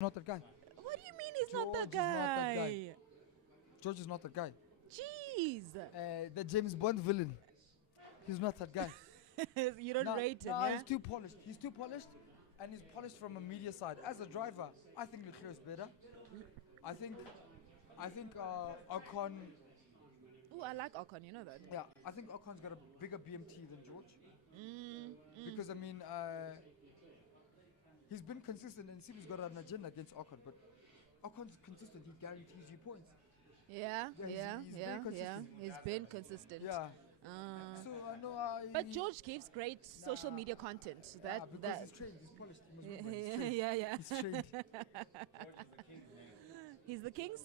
Not that guy. What do you mean he's not George the is not that guy? guy. George is not that guy. Jeez. The James Bond villain. He's not that guy. You don't rate him, yeah? He's too polished. He's too polished, and he's polished from a media side. As a driver, I think Leclerc is better. I think Ocon. Ooh, I like Ocon, you know that. Yeah, I think Ocon's got a bigger BMT than George. Because he's been consistent, and Sibu's got an agenda against Ocon, but Ocon's consistent. He guarantees you points. Yeah. He's been consistent. Yeah. So I know. But George gives great social media content. Because he's trained, he's polished. He's trained. Yeah. He's trained. He's the king's?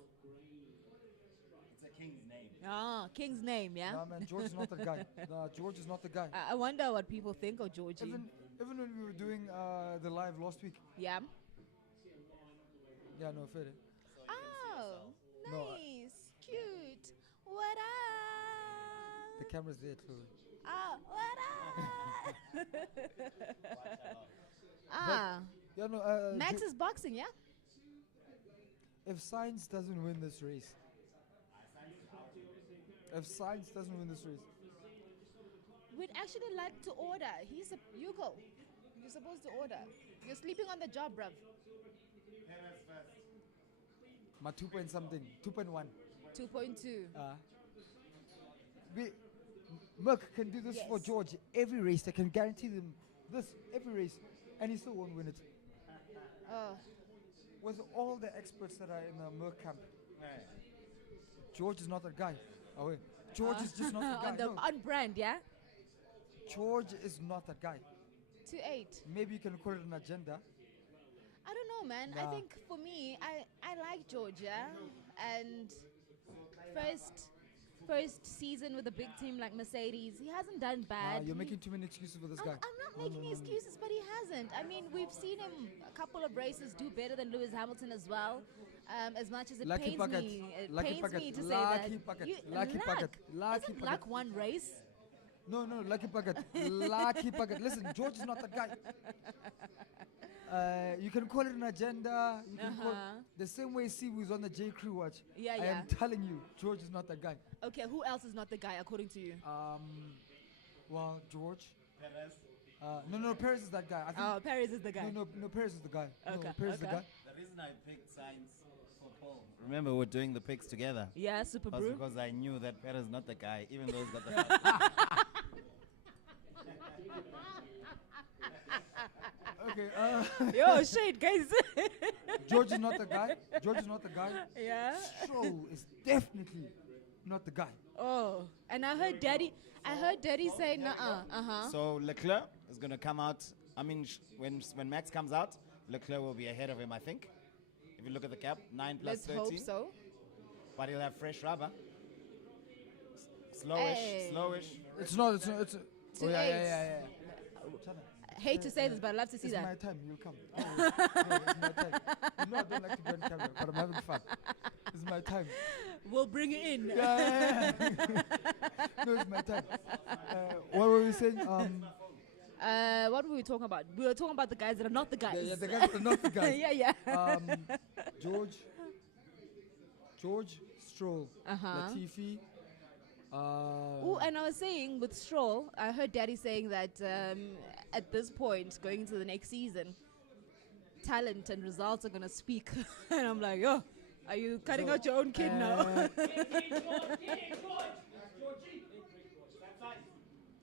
It's a king's name. Ah, king's name, yeah? Nah, man, George is not the guy. Nah, George is not the guy. I wonder what people think of Georgie. Even when we were doing the live last week. Yeah. Yeah, no, fair. Oh, No, nice. Cute. What up? The camera's there, Chloe. Oh, what up? Yeah, no. Max is boxing, yeah? If Science doesn't win this race, We'd actually like to order. You go. You're supposed to order. You're sleeping on the job, bruv. my 2 point something, 2.1. 2.2. Merck can do this Yes. for George every race. They can guarantee them this every race, and he still won't win it. Oh. With all the experts that are in the Merck camp, George is not that guy. Oh wait, George is just not that guy. On brand, yeah? George is not that guy. 2.8. Maybe you can call it an agenda. I don't know, man. I Nah. think for me, I like Georgia, and first season with a big team like Mercedes, he hasn't done bad. You're making too many excuses for this guy. I'm not making excuses, but he hasn't. I mean, we've seen him a couple of races do better than Lewis Hamilton as well. As much as it pains me to say that. Lucky Isn't luck one race? No, lucky bucket. Listen, George is not that guy. You can call it an agenda. You can call the same way Sibu is on the J. Crew watch. Yeah. I am telling you, George is not that guy. Okay, who else is not the guy according to you? Well, George. Perez. No, Perez is that guy. I think Perez is the guy. No, Perez is the guy. Okay, No, Perez is the okay. guy. The reason I picked Science for Paul. Remember, we're doing the picks together. Yeah, Super Was Brew. because I knew that Perez is not the guy, even though he's got the. Okay. Yo, shit, guys. George is not the guy. Yeah. Stroll is definitely not the guy. Oh, and I heard Daddy say, "Nuh-uh." So Leclerc is going to come out. I mean, when Max comes out, Leclerc will be ahead of him, I think. If you look at the cap, 9 plus Let's 13. hope so. But he'll have fresh rubber. Slowish. It's not. It's. Two Yeah. I hate to say this, but I'd love to see It's that. my time. You'll come. No, it's my time. You know I don't like to go on camera, but I'm having fun. It's my time. We'll bring it in. Yeah. No, it's my time. What were we saying? What were we talking about? We were talking about the guys that are not the guys. Yeah, the guys that are not the guys. yeah. George, Stroll, Latifi. Oh, and I was saying with Stroll, I heard Daddy saying that at this point, going into the next season, talent and results are going to speak. And I'm like, oh, are you cutting out your own kid now?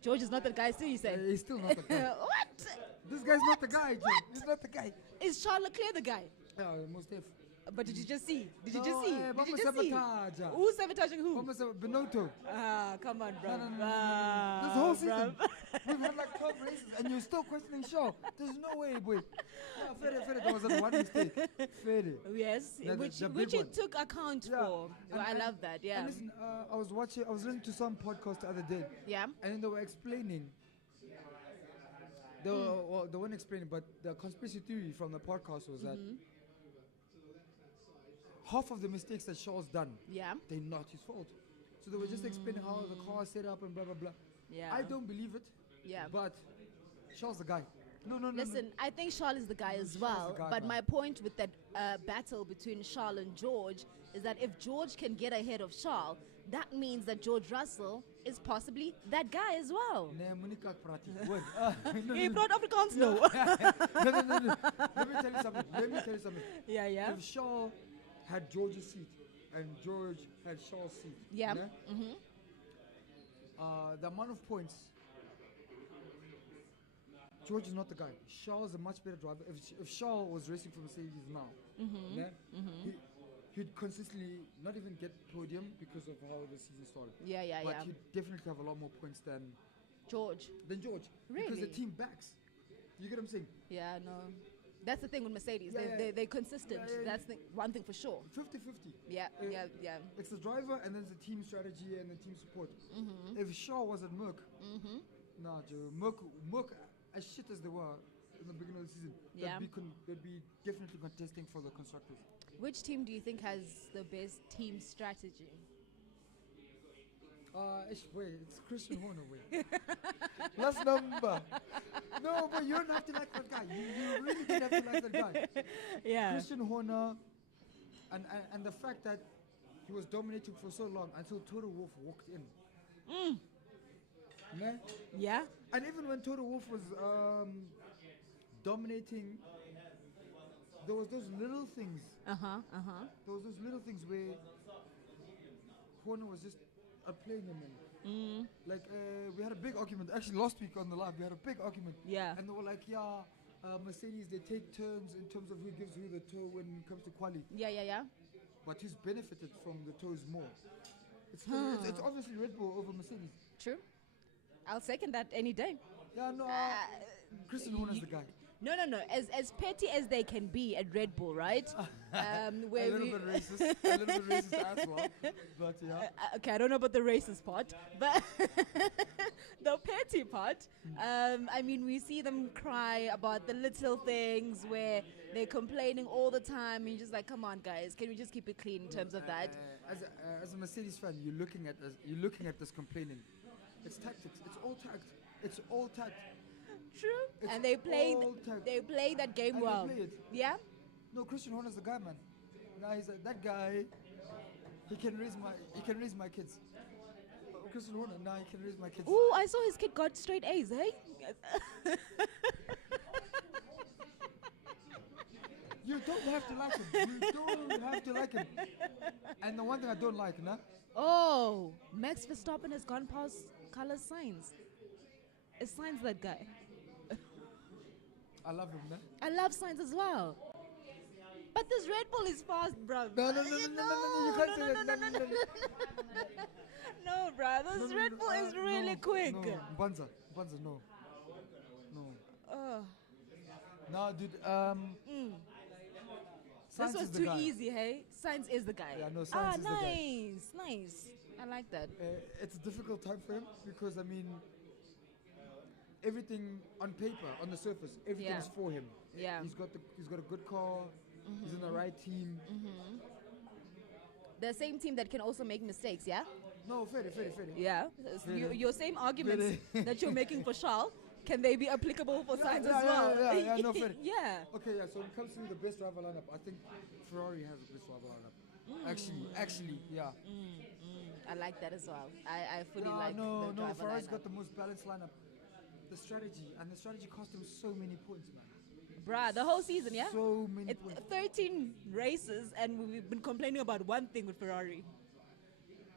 George is not the guy, still, you say? He's still not the guy. What? This guy's not the guy, Joe. He's not the guy. Is Charles Leclerc the guy? Yeah, most def. But did you just see? Did you No, just see? eh, Did you vamos just see? sabotage. Who's sabotaging who? Benotto. Come on, bro. No. This whole season, we've had like 12 races and you're still questioning Shaw. There's no way, boy. No, fair. There was that one mistake. Fair. Yes, Yeah, which the big he one. took account Yeah. for. Well, I love that, yeah. And listen, I was listening to some podcast the other day. Yeah. And then they were explaining. They weren't explaining, but the conspiracy theory from the podcast was that half of the mistakes that Shaw's done, Yeah. they're not his fault. So they were just explaining how the car is set up and blah, blah, blah. Yeah. I don't believe it, Yeah. but Shaw's the guy. No. Listen, I think Charles is the guy as Charles well. the guy, But man. my point with that battle between Charles and George is that if George can get ahead of Charles, that means that George Russell is possibly that guy as well. Nee, moenie kak praat nie. Hoor. No, He no, brought Afrikaans no. no. No. Let me tell you something. Yeah, yeah. If Shaw had George's seat and George had Shaw's seat, Yeah. né? Mm-hmm. The amount of points, George is not the guy. Shaw is a much better driver. If Shaw was racing for Mercedes now, né, he'd consistently not even get podium because of how the season started. Yeah, yeah, But yeah. he'd definitely have a lot more points than George. George. Because the Really? team backs. You get what I'm saying? Yeah, no. That's the thing with Mercedes. Yeah, yeah. They're consistent. Yeah, yeah. That's one thing for sure. 50-50. Yeah, Uh, yeah. It's the driver and then it's the team strategy and the team support. If Shaw was at Merc, nah, Joe, Merc, as shit as they were in the beginning of the season, Yeah. they'd be definitely contesting for the constructors. Which team do you think has the best team strategy? Wait, it's Christian Horner, wait. Last number. No, but you don't have to like that guy. You really don't have to like that guy. Yeah. Christian Horner, and the fact that he was dominating for so long until Toto Wolff walked in. Nah? Yeah. And even when Toto Wolff was dominating, there was those little things. There was those little things where Horner was just playing him in. Like we had a big argument. Actually, last week on the live, we had a big argument. Yeah. And they were like, yeah, Mercedes, they take turns in terms of who gives who the toe when it comes to quali. Yeah. But who's benefited from the toes more? It's obviously Red Bull over Mercedes. True. I'll second that any day. Yeah, no, Christian Horner's the guy. No. As petty as they can be at Red Bull, right? A Where little we bit racist as well. But yeah. okay, I don't know about the racist part, but the petty part. I mean, we see them cry about the little things where they're complaining all the time, and you're just like, come on, guys, can we just keep it clean in terms of that? As a Mercedes fan, you're looking at this complaining. It's tactics. It's all tact. True. It's And they play all tact. that game And they well. play it. Yeah. No, Christian Horner's the guy, man. Nah, he's that guy. He can raise my kids. Christian Horner, nah, he can raise my kids. Ooh, I saw his kid got straight A's, hey? You don't have to like him. You don't have to like him. And the one thing I don't like, nah. Oh, Max Verstappen has gone past Carlos Sainz. Is Sainz that guy? I love him, nah. I love Sainz as well. But this Red Bull is fast, bro. No, you can't say that. No, bro. This Red Bull is really quick. No, Banza, no. No, dude, This Sainz was is the too guy. easy, hey? Sainz is the guy. Yeah, no, Sainz is the guy. Nice. I like that. It's a difficult time for him because, I mean, everything on paper, on the surface, everything is for him. Yeah. He's got a good car. He's in the right team. The same team that can also make mistakes, yeah? No, fair. Yeah. Your same arguments that you're making for Charles, can they be applicable for Sainz as well? Yeah, no, fair. Yeah. Okay, yeah, so when it comes to the best driver lineup, I think Ferrari has the best driver lineup. Actually, yeah. I like that as well. I fully like the No, driver Ferrari's lineup. got the most balanced lineup. The strategy cost him so many points, man. Bruh, the whole season, yeah? So many It's points. 13 races, and we've been complaining about one thing with Ferrari.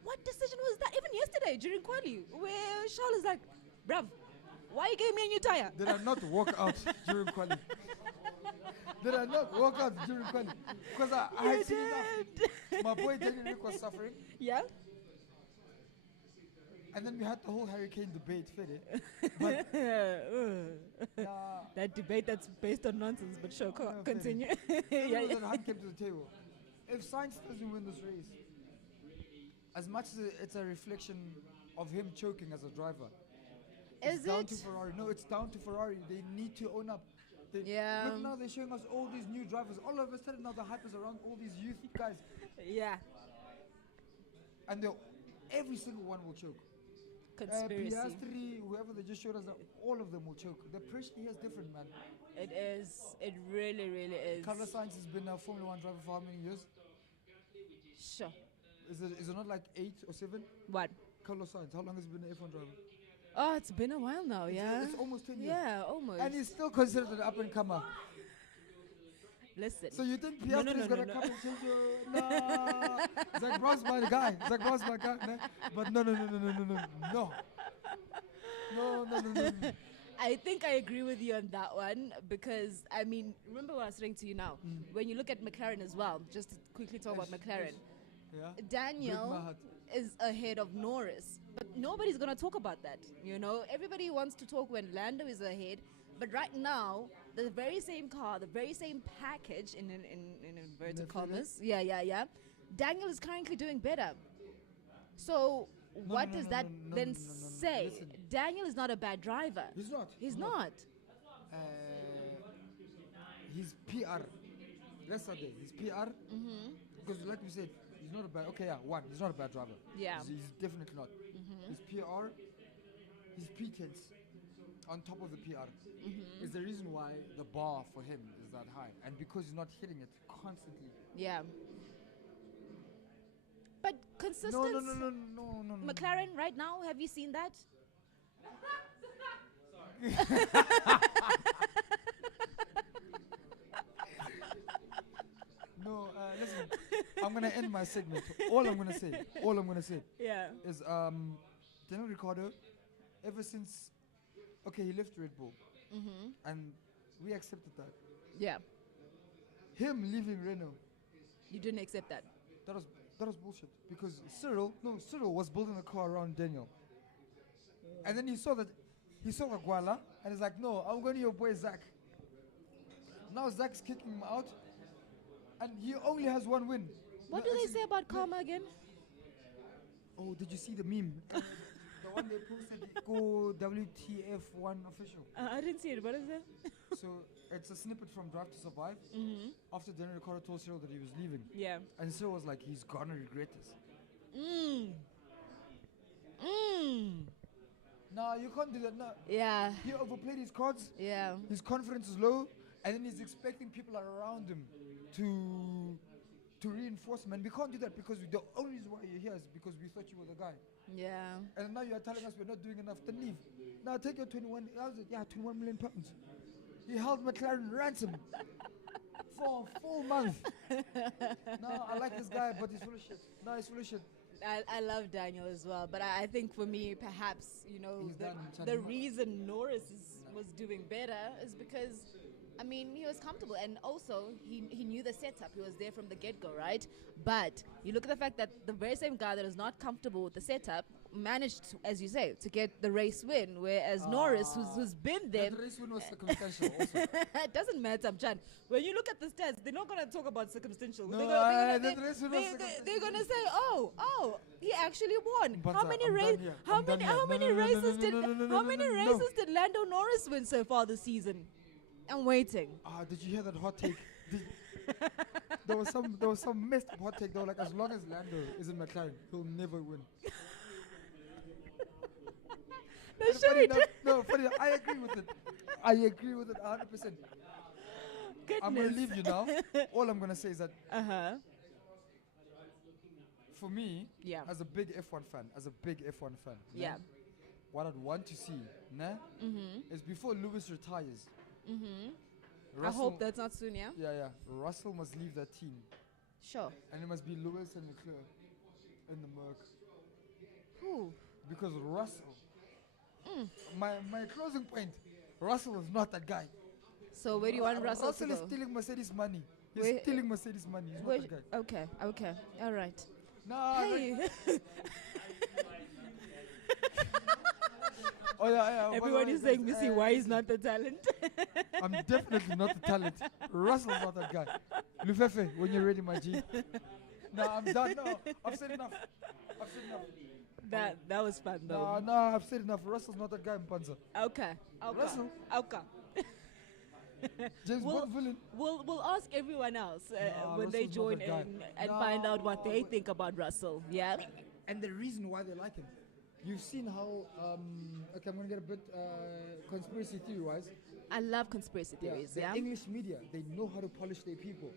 What decision was that? Even yesterday during quali, where Charles is like, bruv, why you gave me a new tire? Did I not walk out during quali? Did I not walk out during quali? Because I had seen enough. My boy Daniel Rick was suffering. Yeah? And then we had the whole Harry Kane debate, Fede. But That debate that's based on nonsense, but sure, fair. continue. yeah. That Hunt came to the table. If Sainz doesn't win this race, as much as it's a reflection of him choking as a driver, it's Is down it? to Ferrari. No, it's down to Ferrari. They need to own up. Yeah. Look now, they're showing us all these new drivers. All of a sudden now the hype is around all these youth guys. Yeah. And every single one will choke. conspiracy. Piastri, whoever they just showed us, that all of them will choke. The pressure he has different, man. It is. It really, really is. Carlos Sainz has been a Formula 1 driver for how many years? Sure. Is it not like 8 or 7? What? Carlos Sainz, how long has he been an F1 driver? Oh, it's been a while now, yeah. It's almost 10 years. Yeah, almost. And he's still considered an up-and-comer. Listen. So you think Piastri is going to come and change your... No. Zach Brown's my guy. Zach Brown's my guy. No. But no. No. I think I agree with you on that one because, I mean, remember what I was saying to you now. When you look at McLaren as well, just to quickly talk about McLaren. Yeah. Daniel is ahead of Norris, but nobody's going to talk about that. You know, everybody wants to talk when Lando is ahead, but right now, the very same car, the very same package in inverted commas. Yeah. Daniel is currently doing better. So what does that then say? Listen. Daniel is not a bad driver. He's not. His PR. Let's start there. His PR. Because like we said, he's not a bad. Okay, yeah, one. He's not a bad driver. Yeah. He's definitely not. His PR, his pretense, on top of the PR, is the reason why the bar for him is that high, and because he's not hitting it constantly. Yeah. But consistency. No. McLaren right now, have you seen that? No, listen. I'm gonna end my segment. All I'm gonna say Yeah. is Daniel Ricciardo, ever since he left Red Bull, and we accepted that. Yeah. Him leaving Renault, You didn't accept that. that was bullshit. Because Cyril was building a car around Daniel, and then he saw the Guala, and he's like, no, I'm going to your boy Zach. Now Zach's kicking him out, and he only has one win. What do they say about karma again? Oh, did you see the meme? The one they posted, go WTF1 official. I didn't see it. What is it? So it's a snippet from Drive to Survive. After Daniel Ricciardo told Cyril that he was leaving. Yeah. And Cyril was like, he's gonna regret this. No, you can't do that. No. Yeah. He overplayed his cards. Yeah. His confidence is low, and then he's expecting people around him to reinforce him. And we can't do that because the only reason why you're here is because we thought you were the guy. Yeah. And now you're telling us we're not doing enough. Then leave. Now take your 21. Yeah, 21 million pounds. He held McLaren ransom for a full month. No, I like this guy, but he's full of shit. No, he's full of shit. I love Daniel as well, but I think for me, perhaps, you know, He's the reason Norris was doing better is because, I mean, he was comfortable, and also he knew the setup. He was there from the get-go, right? But you look at the fact that the very same guy that is not comfortable with the setup managed, to, as you say, to get the race win, whereas Norris, who's been there... The race win was circumstantial also. It doesn't matter, Jan. When you look at the stats, they're not going to talk about circumstantial. No, they're going to say, oh, he actually won. But how many races did Lando Norris win so far this season? I'm waiting. Did you hear that hot take? There was some messed up hot take though. Like, as long as Lando is in McLaren, he'll never win. Funny. I agree with it. 100%. Goodness. I'm gonna leave you now. All I'm gonna say is that for me, as a big F1 fan, yeah, what I'd want to see, is before Lewis retires. I hope that's not soon, yeah? Yeah. Russell must leave that team. Sure. And it must be Lewis and Leclerc in the Merc. Who? Because Russell, my closing point, Russell is not that guy. So where do you want Russell to go? Russell is stealing Mercedes money. He's stealing Mercedes money. He's not that guy. Okay. All right. No. Hey. Oh yeah. Everyone is saying, Missy, why he's not the talent? I'm definitely not the talent. Russell's not that guy. Lufefe, when you're ready, my G. No, I'm done. No, I've said enough. That was fun though. No, I've said enough. Russell's not that guy in Panzer. Okay. Russell. Okay. James Bond villain. We'll ask everyone else when they Russell's join in and find out what they think about Russell. Yeah. And the reason why they like him You've seen how, okay, I'm going to get a bit conspiracy theory-wise. I love conspiracy theories, The yeah? English media, they know how to polish their people.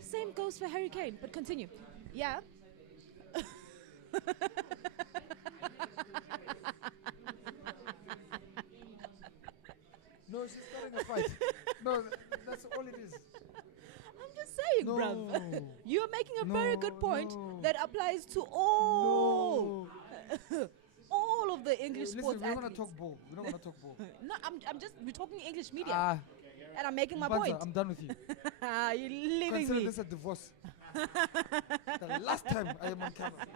Same goes for Harry Kane, but continue. Yeah? No, she's starting a fight. No, that's all it is. I'm just saying, No. bruv. You're making a very good point No. that applies to all all of the English Listen, sports we're not going athletes. to talk ball. We're not going to talk ball. No, I'm just, we're talking English media. And I'm making my Banza, point. I'm done with you. You're leaving Consider me. this a divorce. The last time I am on camera.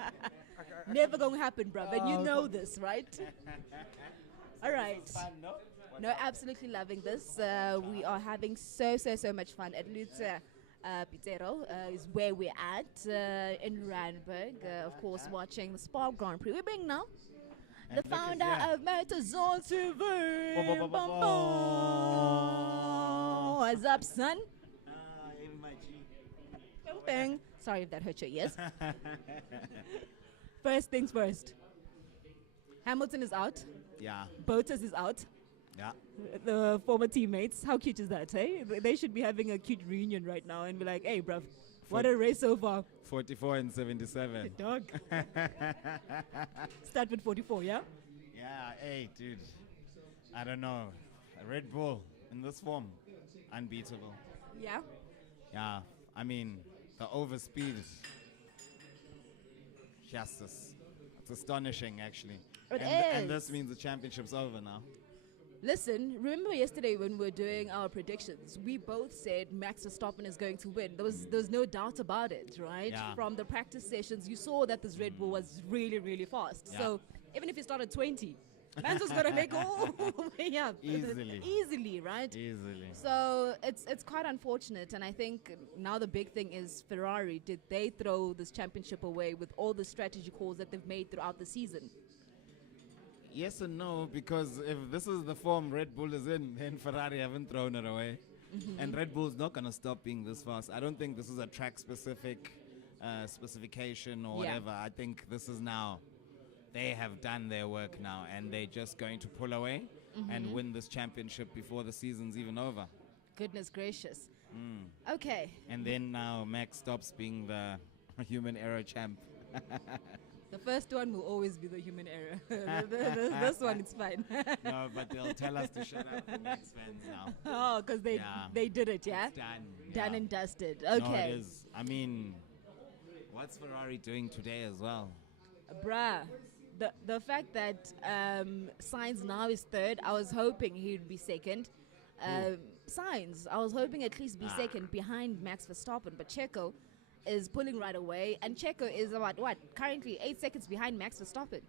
Never gonna happen, bruv. And you know this, right? All right. Fun, no? No, absolutely loving this. We are having so much fun at Lucios. Pizzeria is where we're at in Randburg. Of course, watching the Spa Grand Prix. We're being now And the look at founder that. of Metazone TV. Bo, bo, bo, bo, bo. What's up, son? Even my G. Bang. Sorry if that hurt your ears. First things first. Hamilton is out. Yeah, Bottas is out. yeah. The former teammates. How cute is that, hey? They should be having a cute reunion right now and be like, hey, bruv, what a race so far. 44 and 77. Dog. Start with 44, yeah? Yeah, hey, dude. I don't know. Red Bull in this form, unbeatable. Yeah. Yeah, I mean, the overspeed. Justice. It's astonishing, actually. It And this is. means the championship's over now. Listen, remember yesterday when we were doing our predictions, we both said Max Verstappen is going to win. There was no doubt about it, right? Yeah. From the practice sessions, you saw that this Red Bull was really, really fast. Yeah. So even if he started 20, Mans was going to make all the way up. Easily. Easily, right? Easily. So it's quite unfortunate, and I think now the big thing is Ferrari. Did they throw this championship away with all the strategy calls that they've made throughout the season? Yes and no, because if this is the form Red Bull is in, then Ferrari haven't thrown it away. And Red Bull's not going to stop being this fast. I don't think this is a track-specific specification or Yeah. whatever. I think this is now, they have done their work now, and they're just going to pull away and win this championship before the season's even over. Goodness gracious. Okay. And then now Max stops being the human error champ. The first one will always be the human error. This one is fine. No, but they'll tell us to shut up, the Max fans now. Oh, because Yeah. they did it, yeah? It's done. Done yeah. and dusted. No, Okay. it is. I mean, what's Ferrari doing today as well? Bruh. The fact that Sainz now is third, I was hoping he'd be second. Sainz, I was hoping at least be second behind Max Verstappen, but Checo is pulling right away, and Checo is about currently 8 seconds behind Max Verstappen.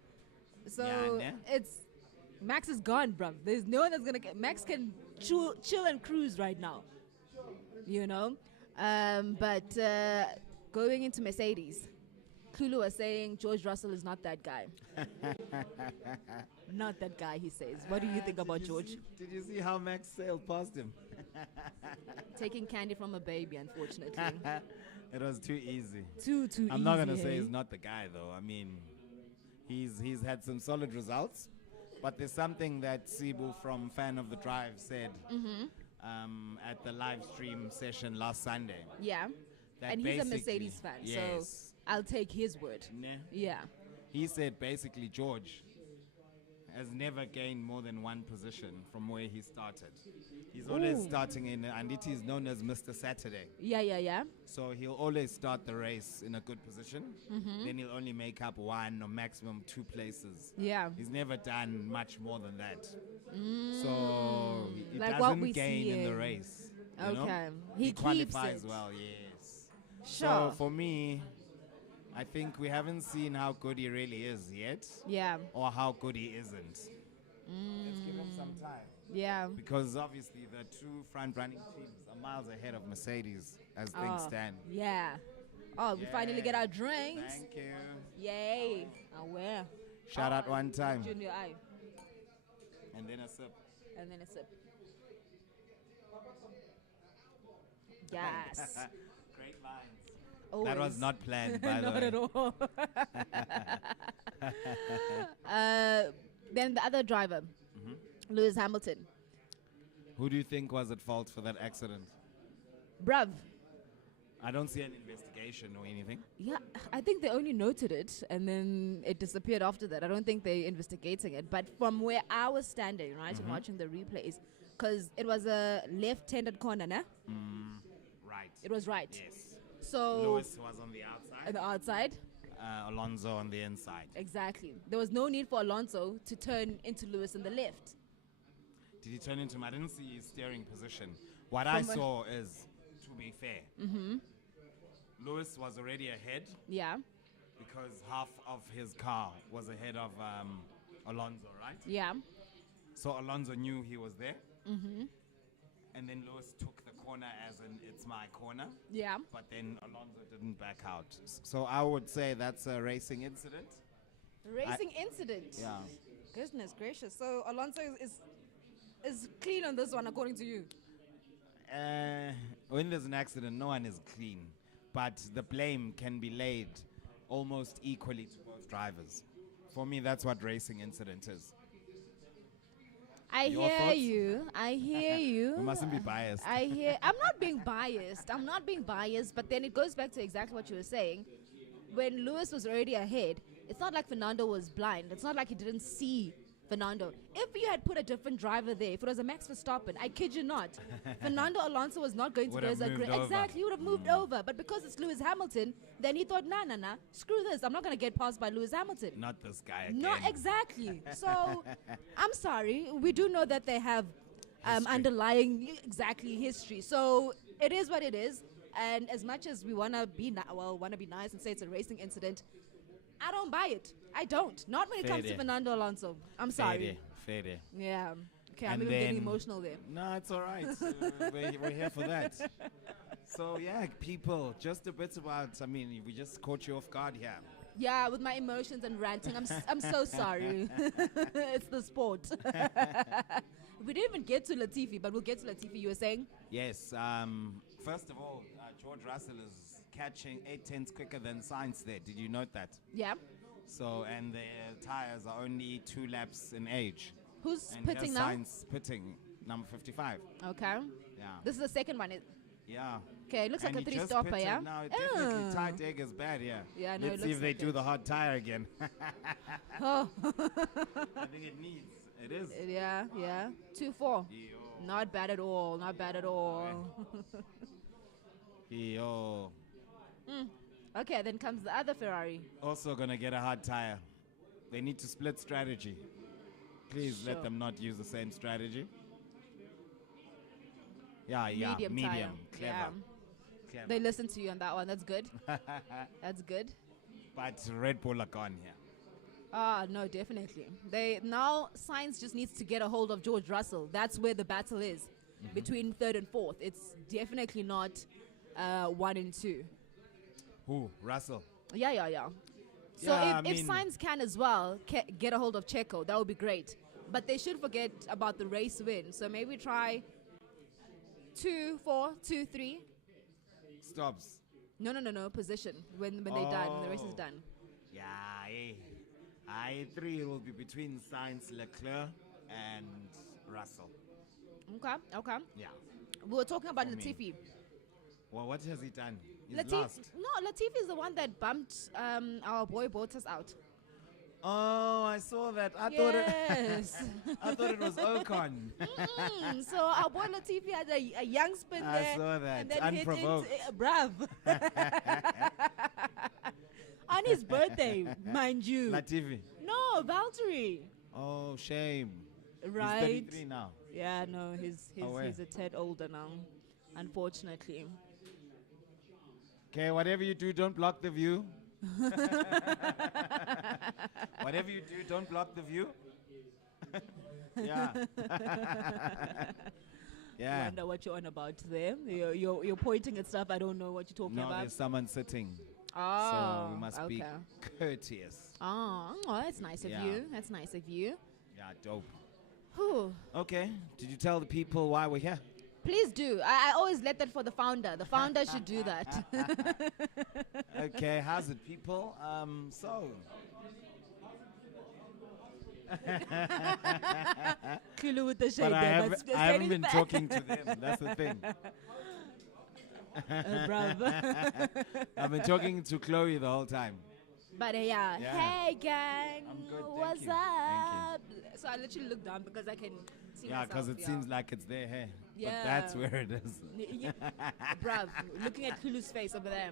So Yeah, it's Max is gone, bruv. There's no one that's gonna get Max can chill and cruise right now, you know. But going into Mercedes, Kulu was saying George Russell is not that guy. Not that guy, he says. What do you think about George? Did you see how Max sailed past him? Taking candy from a baby, unfortunately. It was too easy. Too easy. I'm not gonna say hey? he's not the guy though. I mean, he's had some solid results, but there's something that Sibu from Fan of the Drive said at the live stream session last Sunday. Yeah. That And he's a basically- Mercedes fan, so yes. I'll take his word. Nah. Yeah. He said basically George has never gained more than one position from where he started. He's always Ooh. starting in, and it is known as Mr. Saturday. Yeah. So he'll always start the race in a good position. Then he'll only make up one or maximum 2 places. Yeah. He's never done much more than that. So he Like what doesn't we gain see in the in- race. You know? Okay. He He keeps qualifies it. well, yes. Sure. So for me, I think we haven't seen how good he really is yet, Yeah. or how good he isn't. Let's give him some time. Yeah. Because obviously the 2 front-running teams are miles ahead of Mercedes as things Oh, stand. Yeah. Oh, we finally get our drinks. Thank you. Yay. I will. Shout out one time. Junior eye. And then a sip. And then a sip. Yes. Great lines. Always. That was not planned, by the Not way. at all. Then the other driver, Lewis Hamilton. Who do you think was at fault for that accident? Bruv. I don't see an investigation or anything. Yeah, I think they only noted it and then it disappeared after that. I don't think they're investigating it. But from where I was standing, right, and watching the replays, because it was a left-handed corner, nah? Right. It was right. Yes. So Lewis was on the outside. on the outside. Alonso on the inside. Exactly. There was no need for Alonso to turn into Lewis on the left. Did he turn into him? I didn't see his steering position. What I saw is, to be fair, Lewis was already ahead. Yeah. Because half of his car was ahead of Alonso, right? Yeah. So Alonso knew he was there. And then Lewis took the corner as in, it's my corner. Yeah. But then Alonso didn't back out. So I would say that's a racing incident. Racing incident. Yeah. Goodness gracious. So Alonso is clean on this one, according to you. When there's an accident, no one is clean. But the blame can be laid almost equally to both drivers. For me, that's what racing incident is. I Your hear thoughts? you. I hear you. You mustn't be biased. I'm not being biased. I'm not being biased. But then it goes back to exactly what you were saying. When Lewis was already ahead, it's not like Fernando was blind. It's not like he didn't see Fernando. If you had put a different driver there, if it was a Max Verstappen, I kid you not, Fernando Alonso was not going to Would be have as moved aggressive. over. Exactly, he would have moved over. But because it's Lewis Hamilton, then he thought, nah, screw this. I'm not going to get passed by Lewis Hamilton. Not this guy again. Not exactly. So, I'm sorry. We do know that they have History. underlying history. So it is what it is. And as much as we want to be nice and say it's a racing incident, I don't buy it. I don't. Not when it Fair comes to day. Fernando Alonso. I'm sorry. Fair day. Yeah. Okay, I'm And even getting then- emotional there. No, it's all right. We're here for that. So, yeah, people, just a bit about, we just caught you off guard here. Yeah, with my emotions and ranting. I'm so sorry. It's the sport. We didn't even get to Latifi, but we'll get to Latifi. You were saying? Yes. First of all, George Russell is catching 8/10 quicker than Sainz there. Did you note that? Yeah. So, and their tires are only 2 laps in age. Who's And pitting here's now? Sainz pitting, number 55. Okay. Yeah. This is the second one. Yeah. Okay, it looks And like a he just 3-stopper, pitted. yeah? Now, definitely Ah. tight egg is bad, yeah. Yeah, no, it Let's see looks if they like do it. the hard tire again. Oh. I think it needs. It is. Yeah. 2-4. Yo. Not bad at all. Not bad at all. Yo. Okay, then comes the other Ferrari. Also gonna get a hard tire. They need to split strategy. Please let Sure. them not use the same strategy. Yeah, Medium medium. tire. Clever. Yeah. Clever. They listen to you on that one. That's good. That's good. But Red Bull are gone here. Ah, no, definitely. Sainz just needs to get a hold of George Russell. That's where the battle is between third and fourth. It's definitely not 1 and 2. Who? Russell. Yeah. So Yeah, if Sainz can as well get a hold of Checo, that would be great. But they should forget about the race win. So maybe try 2-4, 2-3. Stops. No. Position when they're done, when the race is done. Yeah, I3 will be between Sainz, Leclerc, and Russell. Okay. Yeah. We were talking about For me. Latifi. Well, what has he done? He's Latifi lost. is the one that bumped our boy Bottas out. Oh, I saw that. I Yes. thought it was Ocon. So our boy Latifi had a young spin I there. saw that. And then Unprovoked. hit into, brav. On his birthday, mind you. Latifi. No, Valtteri. Oh, shame. Right. He's 33 now. Yeah, no, he's Away. he's a tad older now, unfortunately. Okay, whatever you do, don't block the view. Whatever you do, don't block the view. Yeah. Yeah. Wonder what you're on about there. You're pointing at stuff I don't know what you're talking No, about. there's someone sitting. Oh, So we must be okay. courteous. Oh, that's nice of Yeah. you. That's nice of you. Yeah, dope. Whew. Okay, did you tell the people why we're here? Please do. I always let that for the founder. The founder should do that. Okay, how's it, people? So, Kulu with the shade But there, I haven't been talking to them. That's the thing. Bruv. I've been talking to Chloe the whole time. But yeah, hey gang, I'm good, thank what's you. up? So I literally look down because I can see Yeah, myself. because it seems like it's their hair. Yeah. But that's where it is. Bruv, looking at Kulu's face over there.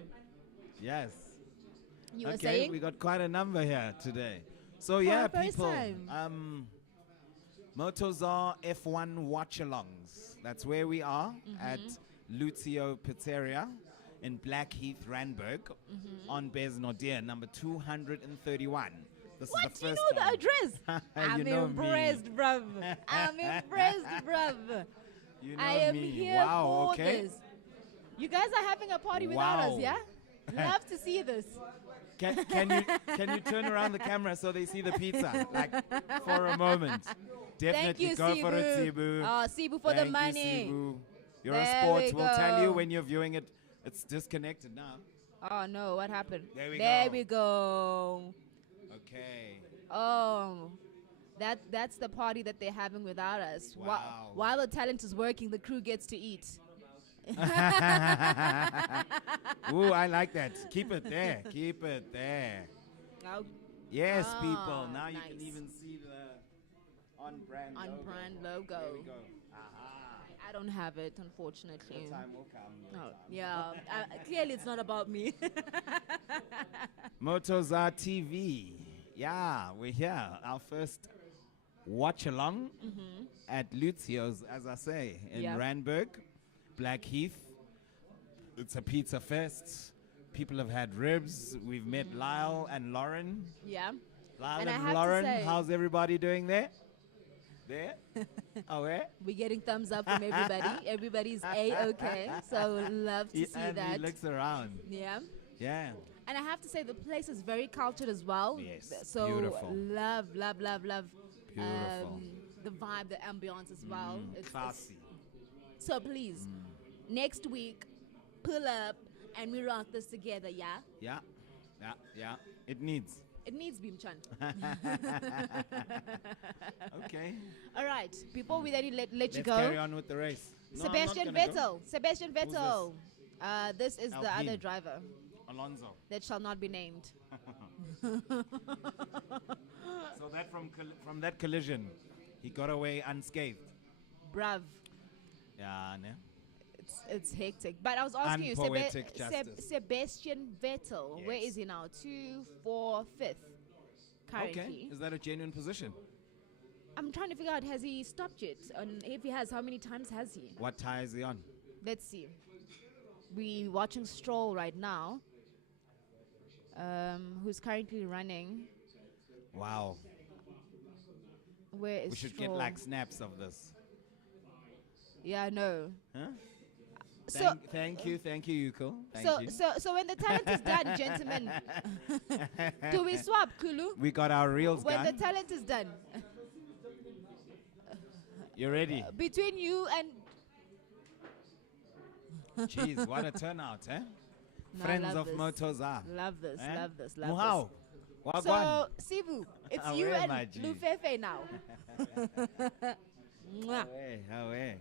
Yes. You were Okay, saying? we got quite a number here today. So For yeah, our first people. time. Motozar F1 watch-alongs. That's where we are at Lucio Pizzeria in Blackheath, Randburg, on Besnodier, number 231. This What? is the You first know the time. address? I'm You know me. impressed, bruv. I'm impressed, bruv. You know I am me. here Wow, for okay. this. You guys are having a party without us, Wow. yeah? Love to see this. Can you turn around the camera so they see the pizza, like for a moment? Thank Definitely you, go for it, Sibu. Sibu. Oh, Sibu for Thank the money. You, Sibu. You're There a sport. we We'll tell you go. when you're viewing it. It's disconnected now. Oh no, what happened? There we There go. we go. Okay. Oh, that's the party that they're having without us. Wow. While the talent is working, the crew gets to eat. Ooh, I like that. Keep it there. Keep it there. Oh, Yes, Ah, people. Now you can nice. even see the on-brand logo. on-brand logo. There we go. Aha. I don't have it, unfortunately. The time will come. Oh, yeah. Clearly, it's not about me. Motozar TV. Yeah, we're here. Our first watch along at Lucios, as I say, in Yeah. Randburg, Blackheath. It's a pizza fest. People have had ribs. We've met Lyle and Lauren. Yeah. Lyle And I and have to Lauren, say- how's everybody doing there? There? Oh, where? We're getting thumbs up from everybody. Everybody's A-okay. So love to see And that. he looks around. Yeah. Yeah. And I have to say, the place is very cultured as well. Yes, So beautiful. love Beautiful. the vibe, the ambience as well. It's Classy. so please, next week, pull up and we rock this together, yeah? Yeah. Yeah. Yeah. It needs. It needs Bimchan. Okay. All right, before we let you Let's go, carry on with the race. No, I'm not Sebastian gonna go. Vettel. Sebastian Vettel. This is the other Alpine. driver Alonso. that shall not be named. So that from that collision, he got away unscathed. Bruv, Yeah, ne? it's hectic. But I was asking you, Unpoetic justice. Sebastian Vettel, where Yes. is he now? 2, 4, 5th currently. Okay. Is that a genuine position? I'm trying to figure out, has he stopped yet? And if he has, how many times has he? What tire is he on? Let's see. We're watching Stroll right now, who's currently running. Wow. Where is We should Stroll? get like snaps of this. Yeah, I know. Huh? So, Thank you, Yuko. Thank you. so when the talent is done, gentlemen, do we swap, Kulu? We got our reels When the done. talent is done, You ready? between you and Jeez, what a turnout, eh? No, I Friends love of this. Motozar. Love this, Eh? love this, love Muhau. this. So, Wagwan. Sibu, it's Ah, you where am and I, G? Lufefe now. Mwah. How eh?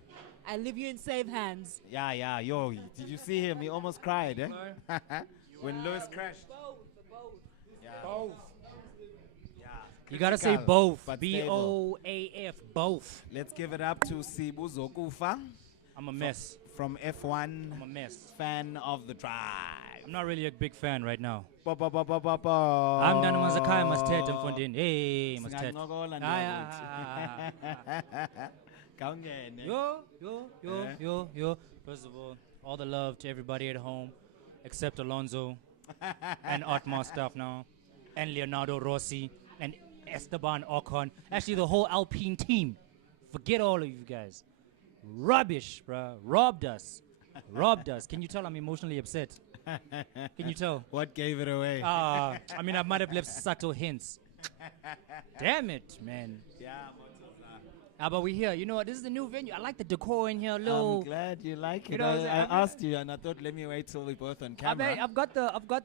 I leave you in safe hands. Yeah. Yo, did you see him? He almost cried, eh? When Lewis crashed. Yeah. Both. Yeah. You gotta say Critical, both. but stable. BOAF. Both. Let's give it up to Sibu Zokufa I'm a mess. from F1, I'm a mess. fan of the drive. I'm not really a big fan right now. I'm I'm Dana Mazakai Mastet and Fundin. Hey, Mastet. Yo. First of all, the love to everybody at home, except Alonso and Otmar stuff now, and Leonardo Rossi and Esteban Ocon. Actually, the whole Alpine team. Forget all of you guys. Rubbish, bruh. Robbed us. Can you tell I'm emotionally upset? Can you tell? What gave it away? I mean, I might have left subtle hints. Damn it, man. Yeah, But we here. You know what? This is the new venue. I like the decor in here. I'm Little. glad you like You it. know what I'm saying? I asked you, and I thought, let me wait till we're both on I camera, mean, I've got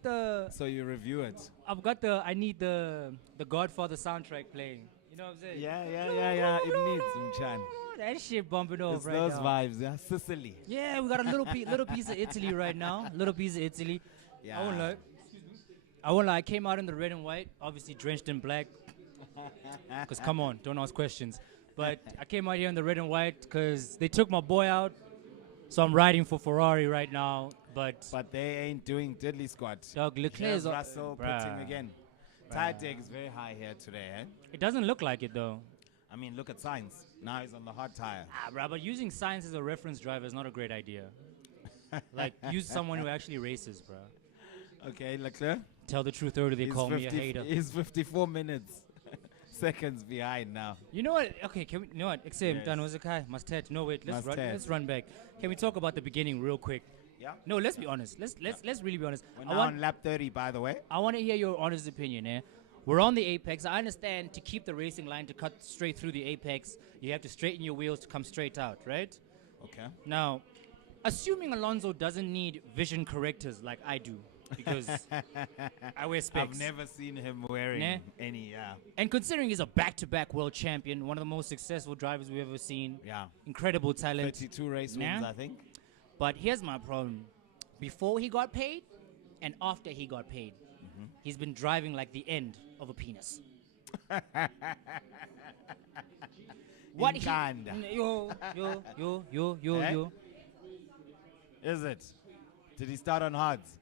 the. so you review it. I need the Godfather soundtrack playing. You know what I'm saying? Yeah. It needs some chan. That shit bumping off It's right those now. vibes, yeah. Sicily. Yeah, we got a little piece of Italy right now. Little piece of Italy. Yeah. I won't lie. I came out in the red and white, obviously drenched in black. Because come on, don't ask questions. But I came out here in the red and white because they took my boy out. So I'm riding for Ferrari right now. But they ain't doing diddly squat. Doug Leclerc's Russell putting again. Tire take is very high here today, eh? It doesn't look like it though. I mean, look at Sainz. Now he's on the hard tire. Bruh, but using Sainz as a reference driver is not a great idea. Like, use someone who actually races, bruh. Okay, Leclerc. Tell the truth, or do they call me a hater? He's 54 minutes. Seconds behind now. You know what? Okay, you know what? Except Yes. Must no wait. Let's run back. Can we talk about the beginning real quick? Yeah. No, let's be honest. Let's really be honest. We're now on lap 30, by the way. I want to hear your honest opinion. We're on the apex. I understand to keep the racing line to cut straight through the apex, you have to straighten your wheels to come straight out, right? Okay. Now, assuming Alonso doesn't need vision correctors like I do, because I wear specs. I've never seen him wearing any, yeah. And considering he's a back-to-back world champion, one of the most successful drivers we've ever seen. Yeah. Incredible talent. 32 race wins, I think. But here's my problem. Before he got paid and after he got paid, he's been driving like the end of a penis. What yo. Is it? Did he start on hards?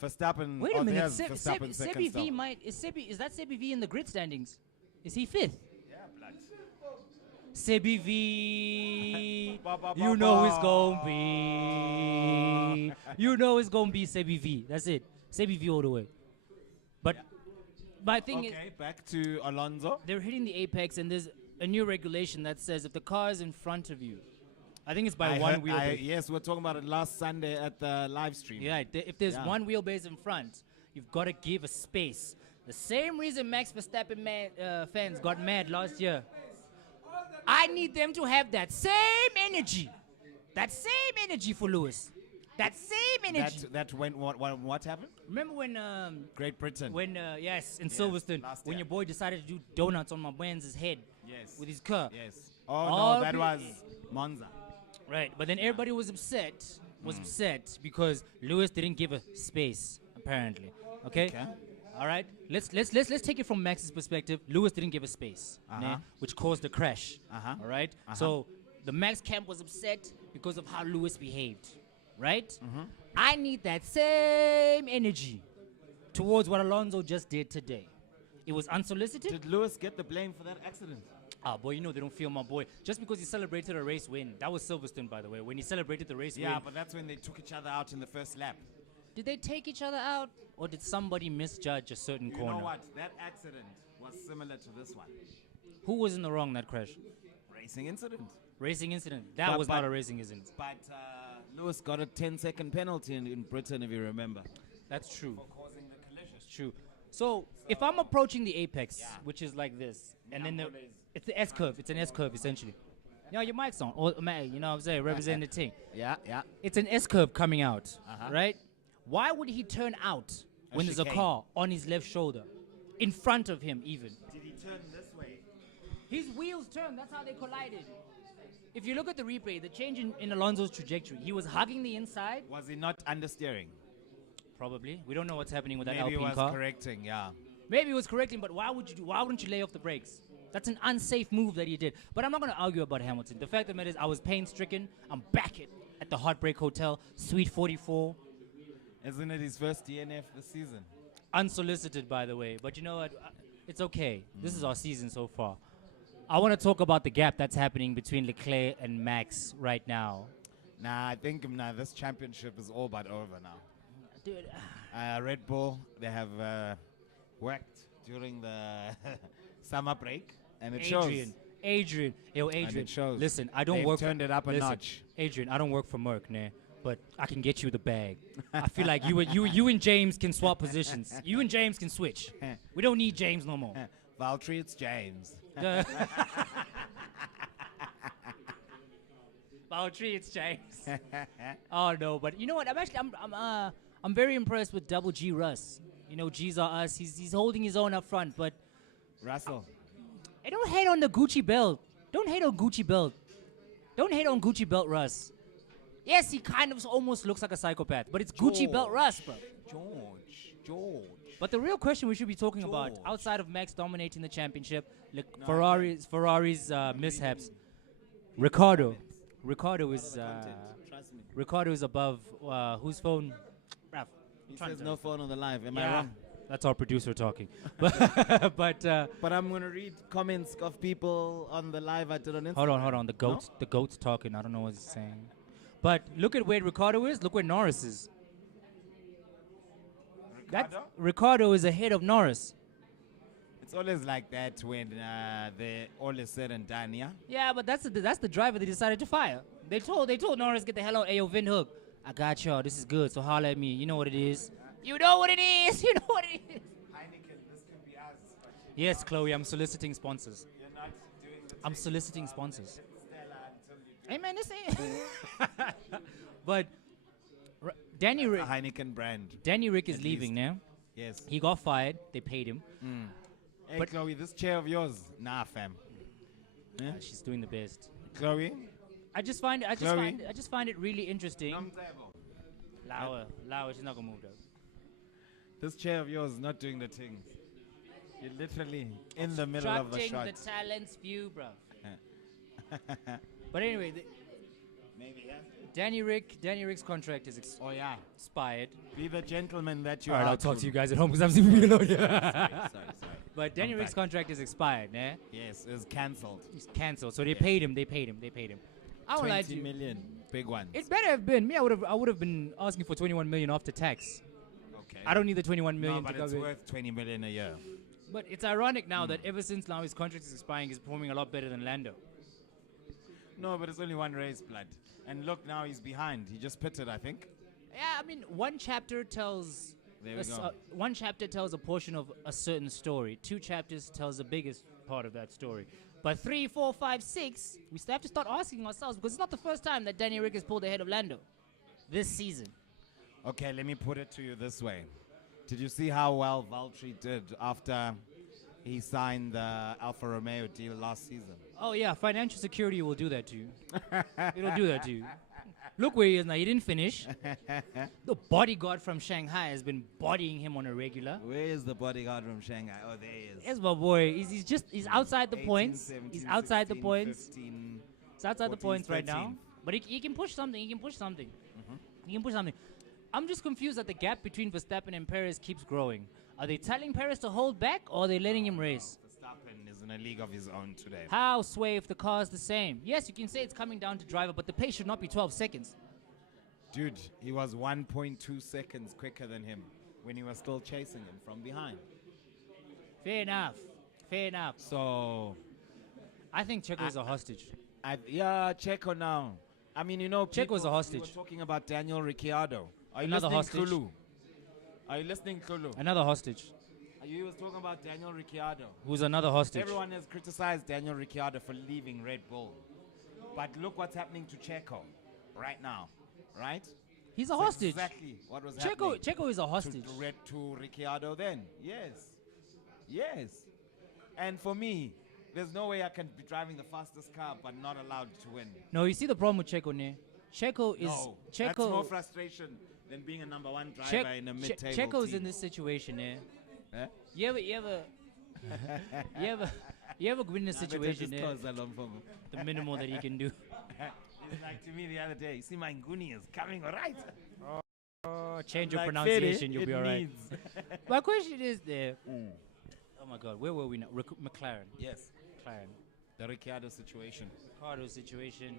Verstappen. Wait a minute. Verstappen Sebi V might. Is that Sebi V in the grid standings? Is he fifth? Yeah, blood. Sebi V. You know it's gonna be. You know it's gonna be Sebi V. That's it. Sebi V all the way. But my thing is. Okay, back to Alonso. They're hitting the apex, and there's a new regulation that says if the car is in front of you, I think it's by one wheelbase. Yes, we were talking about it last Sunday at the live stream. Yeah, if there's one wheelbase in front, you've got to give a space. The same reason Max Verstappen fans got mad last year. I need them to have that same energy. That same energy for Lewis. That same energy. That when what happened? Remember when Great Britain. When in Silverstone, when your boy decided to do donuts on my man's head. Yes. With his car. Yes. Oh no, that was Monza. Right, but then everybody was upset. Because Lewis didn't give a space, apparently. Okay. All right. Let's take it from Max's perspective. Lewis didn't give a space, which caused the crash. All right. So the Max camp was upset because of how Lewis behaved. Right. I need that same energy towards what Alonso just did today. It was unsolicited. Did Lewis get the blame for that accident? Boy, you know they don't feel my boy. Just because he celebrated a race win. That was Silverstone, by the way. When he celebrated the race win. Yeah, but that's when they took each other out in the first lap. Did they take each other out? Or did somebody misjudge a certain corner? You know what? That accident was similar to this one. Who was in the wrong that crash? Racing incident. Racing incident. That was not a racing incident. But Lewis got a 10-second penalty in Britain, if you remember. That's true. For causing the collision. That's true. So, if I'm approaching the apex, which is like this, and then it's the S-curve. It's an S-curve, essentially. Yo, your mic's on. You know what I'm saying? Represent the team. Yeah. It's an S-curve coming out, right? Why would he turn out when there's a car on his left shoulder? In front of him, even. Did he turn this way? His wheels turned. That's how they collided. If you look at the replay, the change in Alonso's trajectory, he was hugging the inside. Was he not understeering? Probably. We don't know what's happening with that Maybe Alpine he was car. correcting, yeah. Maybe he was correcting, but why wouldn't you lay off the brakes? That's an unsafe move that he did. But I'm not going to argue about Hamilton. The fact of the matter is I was pain-stricken. I'm back at the Heartbreak Hotel, Suite 44. Isn't it his first DNF this season? Unsolicited, by the way. But you know what? It's okay. This is our season so far. I want to talk about the gap that's happening between Leclerc and Max right now. Nah, I think this championship is all but over now. Dude. Red Bull, they have worked during the summer break, and it shows. Adrian. And it shows. Listen, I don't work. Turned it up a notch. Adrian, I don't work for Merck, nah, but I can get you the bag. I feel like you and James can swap positions. You and James can switch. We don't need James no more. Valtteri, it's James. Valtteri, it's James. Oh no, but you know what? I'm very impressed with Double G Russ. You know, G's are us. He's holding his own up front, but Russell. Hey, don't hate on the Gucci belt. Don't hate on Gucci belt. Don't hate on Gucci belt Russ. Yes, he kind of almost looks like a psychopath, but it's Gucci belt Russ, bro. George. But the real question we should be talking about, outside of Max dominating the championship, Ferrari's mishaps, Ricardo is Trust me. Ricardo is above whose phone? Raf, He says no phone on the live. Am I wrong? That's our producer talking. But I'm gonna read comments of people on the live I did on Instagram. hold on. The goat's talking. I don't know what he's saying. But look at where Ricardo is. Look where Norris is. Ricardo is ahead of Norris. It's always like that when all is said and done, yeah? Yeah, but that's the driver they decided to fire. They told Norris, get the hell out. Ayo, Vin Hook. I got y'all. This is good. So holler at me. You know what it is. You know what it is. You know what it is. Heineken, this can be us. Yes, Chloe, I'm soliciting sponsors. You're not doing the I'm soliciting sponsors. Stella until you do. Hey, man, this ain't... But Danny Rick... Heineken brand. Danny Rick is At leaving least. now. Yes. He got fired. They paid him. Hey, But- Chloe, this chair of yours. Nah, fam. Yeah? She's doing the best. Chloe? I just find it really interesting. Namtebo. Lauer, she's not gonna move though. This chair of yours is not doing the thing. You're literally in the middle of the shot. The talent's view, bro. But anyway, Maybe, yeah? Danny Rick's contract is Oh, yeah. expired. Be the gentleman that you All are. right, I'll talk to you guys at home because I'm sleeping alone. Sorry. But Danny I'm Rick's back. contract is expired, nah? Yes, it's cancelled. He's cancelled. So they paid him. I won't lie to 20 you. million. Big one. It better have been me. I would have been asking for 21 million after tax. Okay. I don't need the 21 million No, to but it's cover. worth 20 million a year. But it's ironic now that ever since now his contract is expiring, he's performing a lot better than Lando. No, but it's only one race, blood. And look, now he's behind. He just pitted, I think. Yeah, I mean, one chapter tells There we go. one chapter tells a portion of a certain story. 2 chapters tells the biggest part of that story. But 3, 4, 5, 6, we still have to start asking ourselves because it's not the first time that Danny Rick has pulled ahead of Lando this season. Okay, let me put it to you this way. Did you see how well Valtteri did after he signed the Alfa Romeo deal last season? Oh yeah, financial security will do that to you. It'll do that to you. Look where he is now. He didn't finish. The bodyguard from Shanghai has been bodying him on a regular. Where is the bodyguard from Shanghai? Oh, there he is. Yes, my boy. He's outside the 18, points. 17, He's outside the 16, points. 15. He's outside the 14, points right 13. now. But he can push something. He can push something. He can push something. I'm just confused that the gap between Verstappen and Perez keeps growing. Are they telling Perez to hold back or are they letting him race? Verstappen is in a league of his own today. How, Sway, if the car's the same? Yes, you can say it's coming down to driver, but the pace should not be 12 seconds. Dude, he was 1.2 seconds quicker than him when he was still chasing him from behind. Fair enough. Fair enough. So, I think Checo is a hostage. yeah, Checo now. I mean, you know, Checo's a we hostage. were talking about Daniel Ricciardo. Are you Another listening, hostage. Kulu? Are you listening, Kulu? Another hostage. You was talking about Daniel Ricciardo. Who's another hostage? Everyone has criticized Daniel Ricciardo for leaving Red Bull. But look what's happening to Checo right now, right? He's a It's hostage. Exactly what was happening. Checo is a hostage. To Ricciardo then. Yes. And for me, there's no way I can be driving the fastest car but not allowed to win. No, you see the problem with Checo, ne? Checo is No, Checo. that's more frustration than being a number one driver in a mid-table Checo's team. in this situation, ne? Eh? You ever been in a situation, ne? The minimal that he can do. It's like to me the other day, you see my Nguni is coming, all right? Oh, change your Like, pronunciation, Fede, you'll be it all right. needs. My question is there. Oh my God, where were we now? McLaren. Yes, McLaren. the Ricciardo situation. Ricardo situation.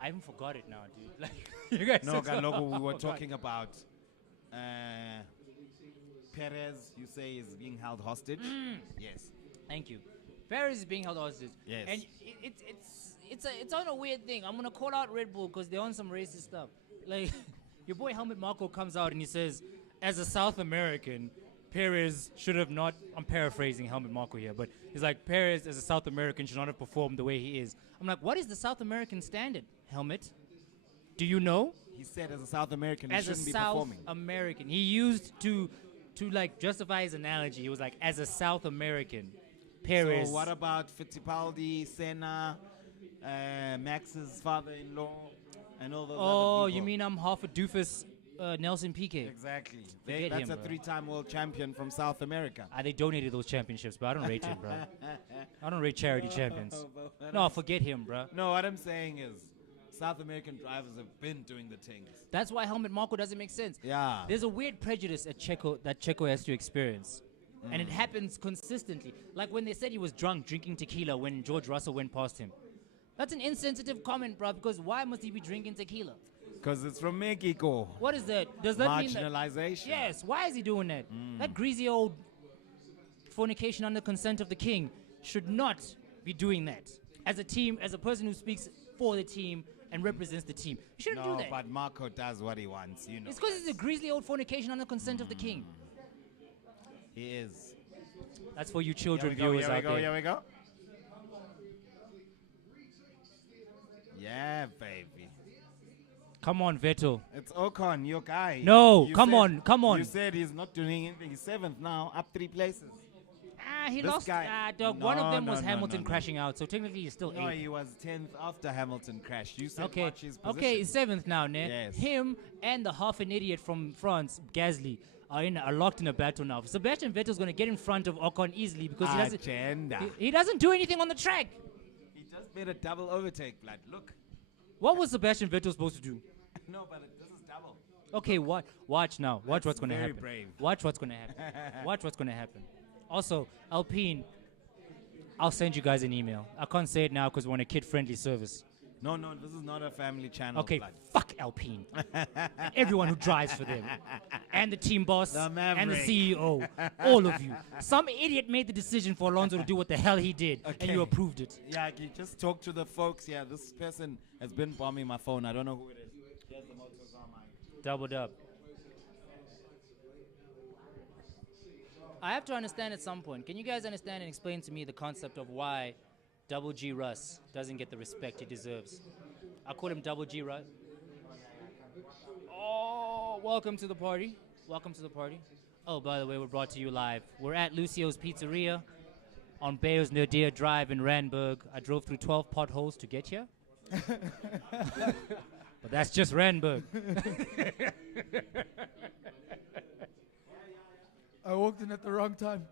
I even forgot it now, dude. Like you guys. No, took so Galogo, we long. were talking about Perez, you say, is being held hostage. Yes. Thank you. Perez is being held hostage. Yes. And it's on a weird thing. I'm gonna call out Red Bull because they're on some racist stuff. Like your boy Helmut Marko comes out and he says, as a South American, Perez should have not. I'm paraphrasing Helmut Marko here, but he's like Perez as a South American should not have performed the way he is. I'm like, what is the South American standard, Helmut? Do you know? He said as a South American, he As a shouldn't be South performing. American, he used to like justify his analogy. He was like, as a South American, Perez. So what about Fittipaldi, Senna, Max's father-in-law, and all those other people? You mean I'm half a doofus Nelson Piquet? Exactly. Forget That's him, a bro. 3-time world champion from South America. They donated those championships, but I don't rate him, bro. I don't rate charity champions. No, forget him, bro. No, what I'm saying is South American drivers have been doing the things. That's why Helmut Marko doesn't make sense. Yeah. There's a weird prejudice at Checo that Checo has to experience. And it happens consistently. Like when they said he was drunk drinking tequila when George Russell went past him. That's an insensitive comment, bro, because why must he be drinking tequila? Because it's from Mexico. What is that? Does that mean that? Marginalization. Yes, why is he doing that? That greasy old fornication under consent of the king should not be doing that. As a team, as a person who speaks for the team and represents the team. You shouldn't do that. But Marco does what he wants, you know. It's because it's a greasy old fornication under consent of the king. He is. That's for you children viewers out there. Here we go. Yeah, baby. Come on, Vettel. It's Ocon, your guy. No, You come said- on. You said he's not doing anything. He's 7th now, up 3 places. He This lost. guy- Dog. One of them No, was no, Hamilton no, no. crashing out, so technically he's still No, 8th. he was 10th after Hamilton crashed. You said Okay, watch his position. okay, he's 7th now, ne? Yes. Him and the half an idiot from France, Gasly, are locked in a battle now. Sebastian Vettel's going to get in front of Ocon easily because Agenda. he doesn't do anything on the track. He just made a double overtake, blood. Look. What was Sebastian Vettel supposed to do? No, but this is double. Okay, watch now. Watch what's going to very happen. brave. Watch what's going to happen. Watch what's going to happen. Also, Alpine, I'll send you guys an email. I can't say it now because we're on a kid-friendly service. No, this is not a family channel. Okay, blood. fuck Alpine. And everyone who drives for them. And the team boss. The and the Maverick. CEO. All of you. Some idiot made the decision for Alonso to do what the hell he did. And Okay. you approved it. Yeah, you just talk to the folks. Yeah, this person has been bombing my phone. I don't know who it is. Here's the motors on my. Doubled up. I have to understand at some point. Can you guys understand and explain to me the concept of why Double G Russ doesn't get the respect he deserves? I call him Double G Russ. Oh, welcome to the party. Welcome to the party. Oh, by the way, we're brought to you live. We're at Lucios Pizzeria on Bayos Nerdia Drive in Randburg. I drove through 12 potholes to get here. But that's just Randburg. I walked in at the wrong time.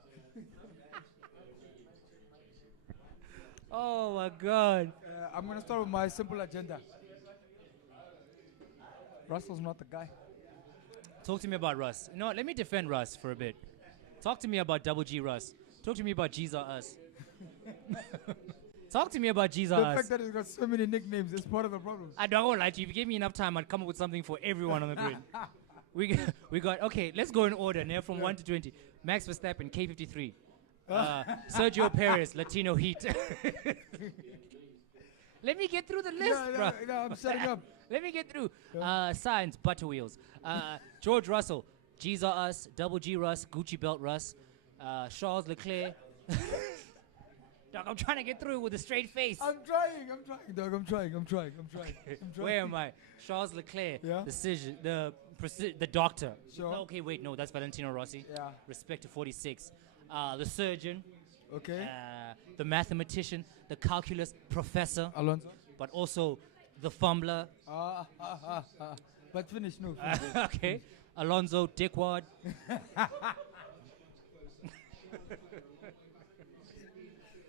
Oh my God. I'm going to start with my simple agenda. Russell's not the guy. Talk to me about Russ. You know what? Let me defend Russ for a bit. Talk to me about Double G Russ. Talk to me about G's or Us. Talk to me about G's or The Us. fact that he's got so many nicknames is part of the problem. I don't lie to you. If you gave me enough time, I'd come up with something for everyone on the grid. we got, okay, let's go in order now from 1 to 20. Max Verstappen, K53. Sergio Perez, Latino Heat. Let me get through the list, bro. No, I'm setting up. Let me get through. Science, Butterwheels. George Russell, G's or Us, Double G Russ, Gucci Belt Russ, Charles Leclerc. Dog, I'm trying to get through with a straight face. I'm trying, dog. I'm trying. Where am I? Charles Leclerc, Yeah. the doctor. Sure. Okay, wait, no, that's Valentino Rossi. Yeah. Respect to 46. The surgeon, Okay. the mathematician, the calculus professor, Alonso. but also the fumbler. But finish, no. Okay, Alonso Dickwad.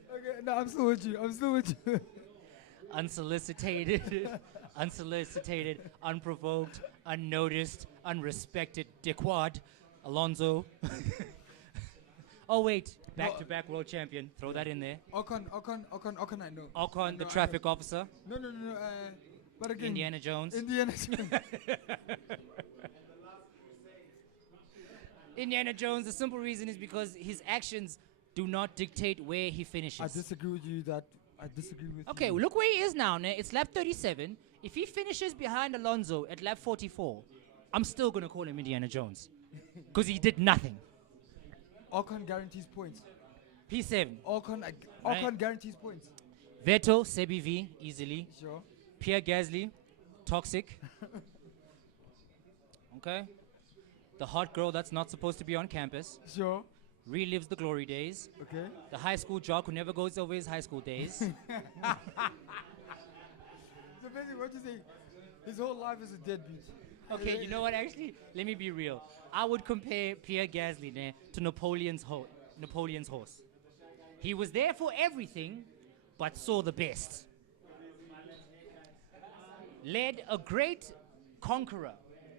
Okay, no, I'm still with you. Unsolicited, unprovoked, unnoticed, unrespected Dickwad. Alonso. Oh wait, back-to-back world champion. Throw that in there. Ocon, I know. Ocon, the traffic officer. No. But again, Indiana Jones. Indiana Jones, the simple reason is because his actions do not dictate where he finishes. I disagree with you. Okay, well, look where he is now. It's lap 37. If he finishes behind Alonso at lap 44, I'm still going to call him Indiana Jones. Because he did nothing. Ocon guarantees points. P7. Ocon guarantees points. Vettel, Sebi V, easily. Sure. Pierre Gasly, toxic. Okay. The hot girl that's not supposed to be on campus. Sure. relives the glory days. Okay. The high school jock who never goes over his high school days. So basically, what you say? His whole life is a deadbeat. Okay, you know what? Actually, let me be real. I would compare Pierre Gasly to Napoleon's horse. He was there for everything, but saw the best. Led a great conqueror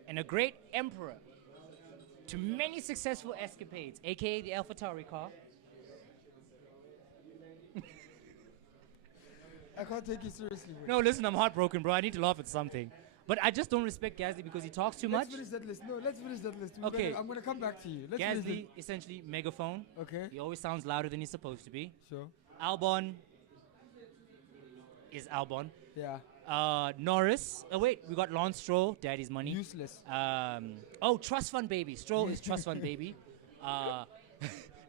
and a great emperor to many successful escapades, aka the AlphaTauri car. I can't take you seriously. Bro. No, listen, I'm heartbroken, bro. I need to laugh at something. But I just don't respect Gasly because he talks too much. Let's finish that list. No, let's finish that list. Okay. I'm gonna come back to you. Let's Gasly, essentially, megaphone. Okay. He always sounds louder than he's supposed to be. Sure. Albon is Albon. Yeah. Norris. Oh, wait, we got Lance Stroll, daddy's money. Useless. Trust fund baby. Stroll is trust fund baby.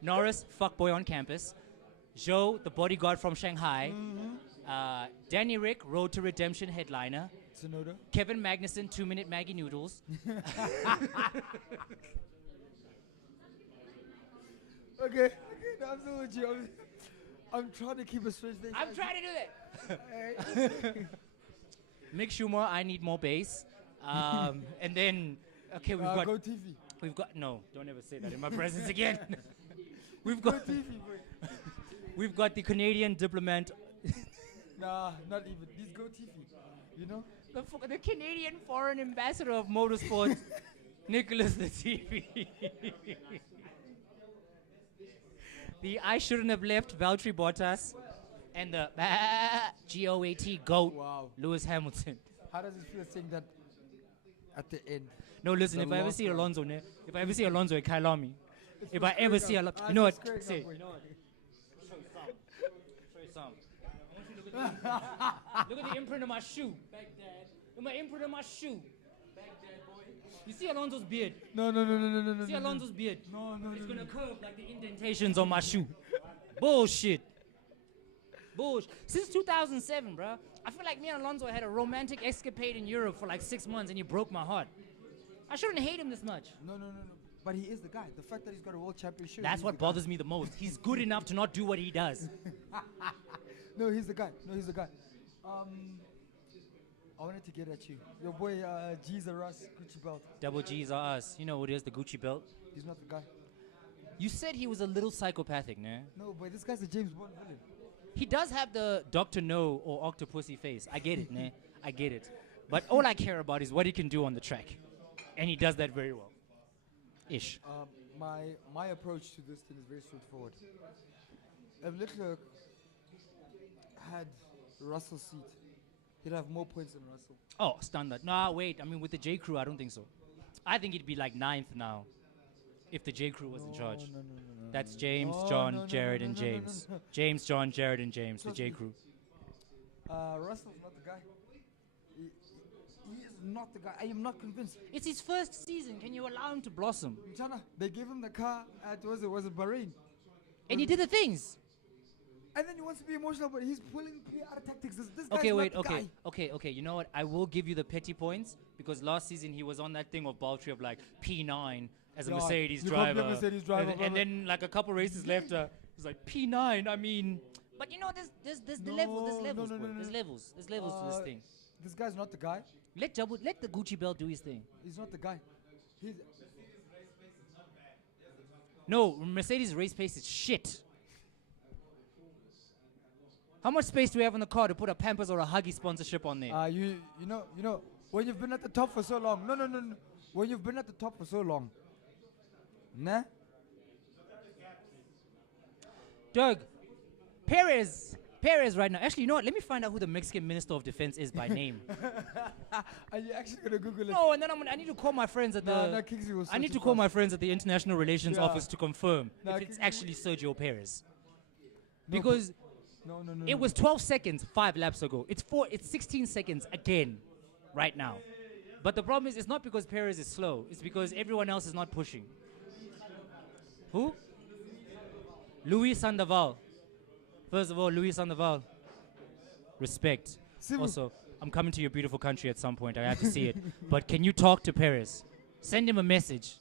Norris, fuckboy on campus. Zhou, the bodyguard from Shanghai. Danny Rick, Road to Redemption headliner. Tsunoda. Kevin Magnussen, 2-minute Maggie noodles. Okay, no, I'm still with you. I'm trying to keep a straight face. I'm trying to do that. Mick Schumer, I need more bass. And then, okay, Go TV. No, don't ever say that in my presence again. We've got Go TV, boy. We've got the Canadian diplomat. Nah, not even. These Go TV. You know? The Canadian foreign ambassador of motorsports, Nicholas the TV. The I shouldn't have left Valtteri Bottas, and the GOAT GOAT, Wow. Lewis Hamilton. How does it feel saying that at the end? No, listen, The if I ever last see one. Alonso, if I ever see Alonso, it can't me. If I just ever squaring see up. Alonso, Ah, you know it's what? just Say, squaring you up, know what? Show you some. I want you to look at the imprint of my shoe. Baghdad. Look at my imprint of my shoe. Baghdad, boy. You see Alonso's beard? No. See Alonso's beard? No. It's gonna curve like the indentations on my shoe. Bullshit. Since 2007, bro. I feel like me and Alonso had a romantic escapade in Europe for like 6 months and he broke my heart. I shouldn't hate him this much. No. But he is the guy. The fact that he's got a world championship. That's what bothers me the most. He's good enough to not do what he does. No, he's the guy. I wanted to get at you. Your boy, G's are us, Gucci belt. Double G's are us. You know what it is, the Gucci belt. He's not the guy. You said he was a little psychopathic, nah? No, boy, this guy's a James Bond villain. He does have the Dr. No or Octopussy face. I get it, nah? I get it. But all I care about is what he can do on the track. And he does that very well. Ish. My approach to this thing is very straightforward. If Leclerc had Russell's seat, he'd have more points than Russell. Oh, standard. Nah, wait. I mean, with the J Crew, I don't think so. I think he'd be like 9th now if the J Crew was in charge. No. That's James, No, John, no, Jared, no, and no, no, James. no. James, John, Jared, and James, the Trust J me. Crew. Russell's not the guy. He is not the guy. I am not convinced. It's his first season. Can you allow him to blossom? Mchana, they gave him the car at, was it Bahrain? And he did the things. And then he wants to be emotional, but he's pulling PR tactics. This guy's Okay, not wait, the guy. okay. You know what? I will give you the petty points because last season he was on that thing of Valtteri of like P9 as a Yeah, Mercedes you driver. called him Mercedes driver, And then like a couple races left, he's like P9. I mean, but you know, there's the level, there's levels, no, bro. no. There's levels to this thing. This guy's not the guy. Let the Gucci belt do his thing. He's not the guy. He's No, Mercedes race pace is shit. How much space do we have in the car to put a Pampers or a Huggy sponsorship on there? you know when you've been at the top for so long. No. When you've been at the top for so long. Nah. Doug, Perez right now. Actually, you know what? Let me find out who the Mexican Minister of Defense is by name. Are you actually gonna Google it? No, and then I need to call my friends at the. Kingsley will I need search to it call my fast. friends at the International Relations Yeah. Office to confirm Nah, if it's Kingsley- actually Sergio Perez. No, Because No. it was 12 seconds 5 laps ago. It's 16 seconds again, right now. But the problem is, it's not because Perez is slow. It's because everyone else is not pushing. Who? Louis Sandoval. First of all, Louis Sandoval. Respect. Sibu. Also, I'm coming to your beautiful country at some point. I have to see it. But can you talk to Perez? Send him a message.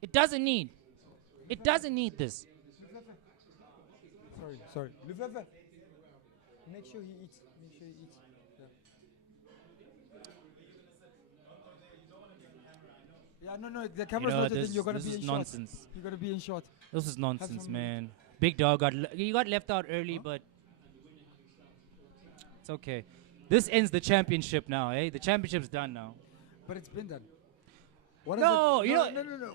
It doesn't need this. Sorry. Lufefe. Make sure he eats. Yeah. Yeah, no, the camera's not then you're gonna be in nonsense. shot. You're gonna be in shot. This is nonsense, man. Big dog got left out early, but it's okay. This ends the championship now, eh? The championship's done now. But it's been done. No.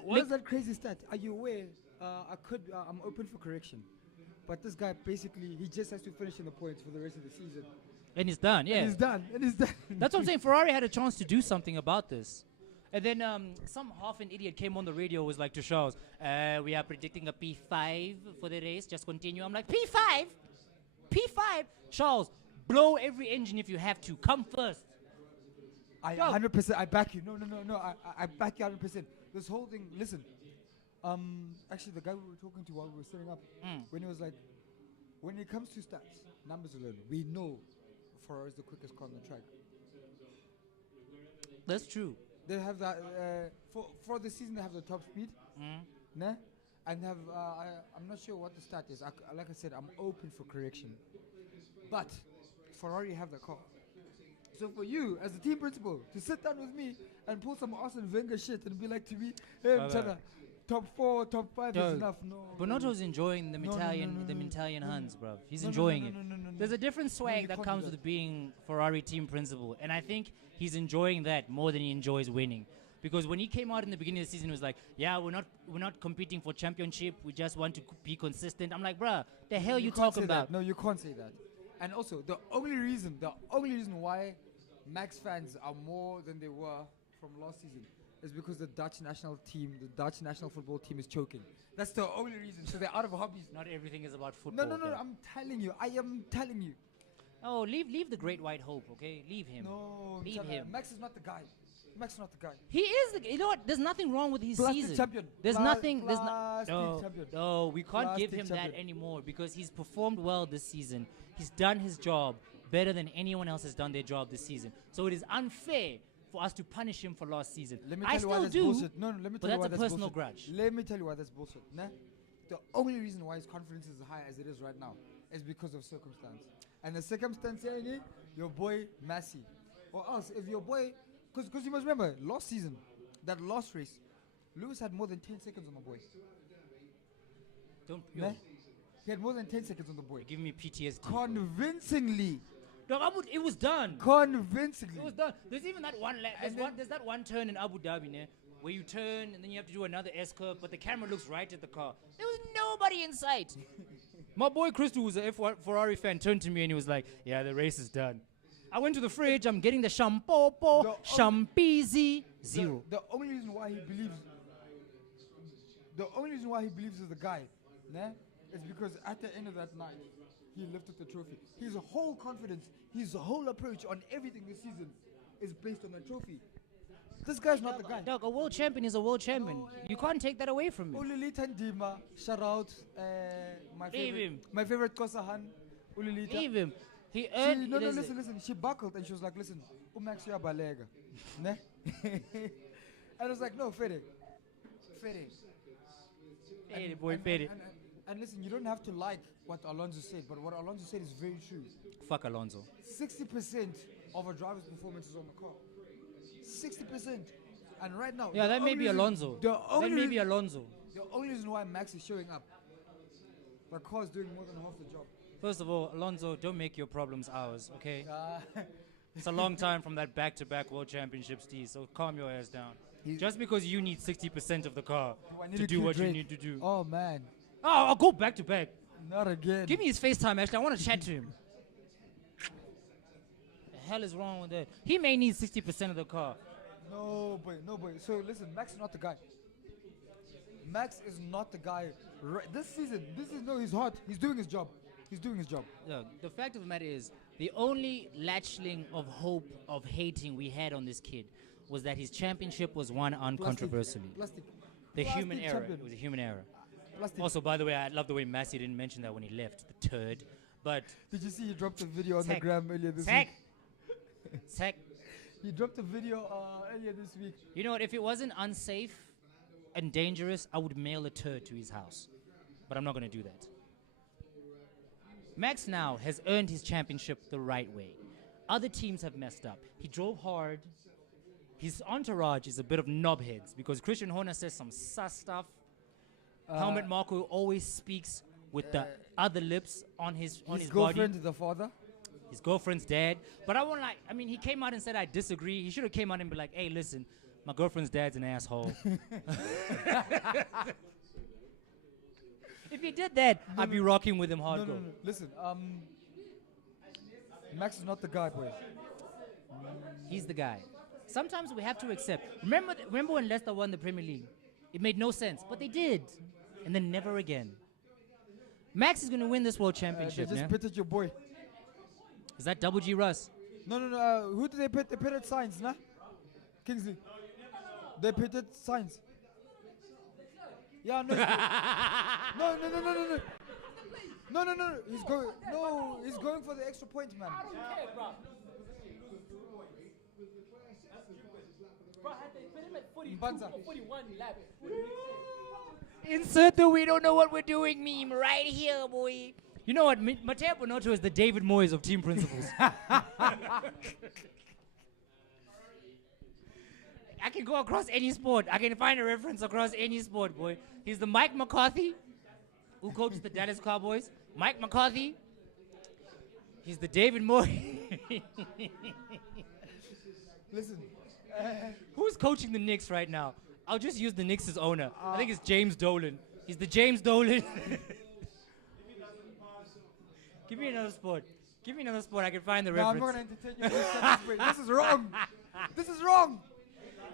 What is that crazy stat? Are you aware? I'm open for correction. But this guy basically, he just has to finish in the points for the rest of the season. And he's done, yeah. And he's done. That's what I'm saying. Ferrari had a chance to do something about this. And then some half an idiot came on the radio, was like to Charles, we are predicting a P5 for the race. Just continue. I'm like, P5? P5? Charles, blow every engine if you have to. Come first. I 100%, I back you. No. I back you 100%. This whole thing, listen. Actually, the guy we were talking to while we were setting up, when he was like, when it comes to stats, numbers alone, we know Ferrari is the quickest car on the track. That's true. They have that, for the season, they have the top speed. Nah? And have, I'm not sure what the stat is. Like I said, I'm open for correction. But Ferrari have the car. So for you, as a team principal, to sit down with me and pull some Arsene Wenger shit and be like to me, hey, Mchana, top 4, top 5 is enough. No. Bonotto's enjoying the Italian Huns, bro. He's enjoying it. There's a different swag that comes with being Ferrari team principal, and I think he's enjoying that more than he enjoys winning. Because when he came out in the beginning of the season, he was like, "Yeah, we're not competing for championship. We just want to be consistent." I'm like, bruh, the hell you talking about? No, you can't say that. And also, the only reason why Max fans are more than they were from last season is because the Dutch national football team is choking. That's the only reason. So they're out of hobbies. Not everything is about football. No. I'm telling you. I am telling you. Oh, leave the Great White Hope, okay? Leave him. No, leave him. Max is not the guy. He is. You know what? There's nothing wrong with his Plastic season. champion. There's nothing. Champion. No, we can't Plastic give him champion. that anymore because he's performed well this season. He's done his job better than anyone else has done their job this season. So it is unfair for us to punish him for last season. Let me tell you why that's bullshit. No, let me tell you why that's a personal grudge. Let me tell you why that's bullshit. Nah? The only reason why his confidence is high as it is right now is because of circumstance. And the circumstance here, your boy Massey. Or else, if your boy... Because you must remember, last season, that last race, Lewis had more than 10 seconds on the boy. Nah? He had more than 10 seconds on the boy. Give me PTSD. Convincingly. No, it was done. Convincingly. It was done. There's even that one. There's that one turn in Abu Dhabi, where you turn and then you have to do another S curve, but the camera looks right at the car. There was nobody in sight. My boy Crystal, who's a Ferrari fan, turned to me and he was like, "Yeah, the race is done." I went to the fridge. I'm getting the Champizi zero. The only reason why he believes is the guy, is because at the end of that night, he lifted the trophy. His whole confidence, his whole approach on everything this season is based on the trophy. This guy's not the guy. Dog, a world champion is a world champion. You can't take that away from me. Ulilita Ndima, shout out, my favorite Kosahan, Ulilita. Leave him. He earned. Listen. She buckled and she was like, "Listen, Umax ya balega," ne? And I was like, "No, Fede. Hey, boy, Fede. And listen, you don't have to like what Alonso said, but what Alonso said is very true. Fuck Alonso. 60% of a driver's performance is on the car. 60%. And right now, yeah, that may be Alonso. The only reason why Max is showing up, the car is doing more than half the job. First of all, Alonso, don't make your problems ours, okay? It's a long time from that back-to-back World Championships, Steve, so calm your ass down. Just because you need 60% of the car to do what you need to do. Oh, man. Oh, I'll go back-to-back. Not again. Give me his FaceTime, actually. I want to chat to him. The hell is wrong with that? He may need 60% of the car. No, boy. So, listen, Max is not the guy. Max is not the guy. This season, he's hot. He's doing his job. Look, the fact of the matter is, the only latchling of hope of hating we had on this kid was that his championship was won uncontroversially. The human error. It was a human error. Also, by the way, I love the way Massey didn't mention that when he left, the turd. But did you see he dropped a video on the gram earlier this week? Sack. He dropped a video earlier this week. You know what? If it wasn't unsafe and dangerous, I would mail a turd to his house. But I'm not going to do that. Max now has earned his championship the right way. Other teams have messed up. He drove hard. His entourage is a bit of knobheads because Christian Horner says some sus stuff. Helmut Marko always speaks with the other lips on his girlfriend, body. the father. His girlfriend's dad. But he came out and said, I disagree. He should have came out and be like, hey, listen, my girlfriend's dad's an asshole. If he did that, I'd be rocking with him hardcore. No. Listen, Max is not the guy, boy. He's the guy. Sometimes we have to accept. Remember when Leicester won the Premier League? It made no sense, but they did. And then never again. Max is going to win this World Championship, They just pitted your boy. Is that Double G Russ? No. Who did they pit? They pitted Sainz, nah? Kingsley. They pitted Sainz. Yeah, no. No. He's going for the extra point, man. I don't care, bro. Bro, had they put him at 42 Mbanza. or 41 laps. Insert the we don't know what we're doing meme right here, boy. You know what? Matteo Bonotto is the David Moyes of team principles. I can go across any sport. I can find a reference across any sport, boy. He's the Mike McCarthy, who coaches the Dallas Cowboys. Mike McCarthy. He's the David Moyes. Listen. Who's coaching the Knicks right now? I'll just use the Knicks as owner. I think it's James Dolan. He's the James Dolan. Give me another sport. Give me another sport. I can find the No, I'm reference. not going to entertain you. This is wrong. This is wrong.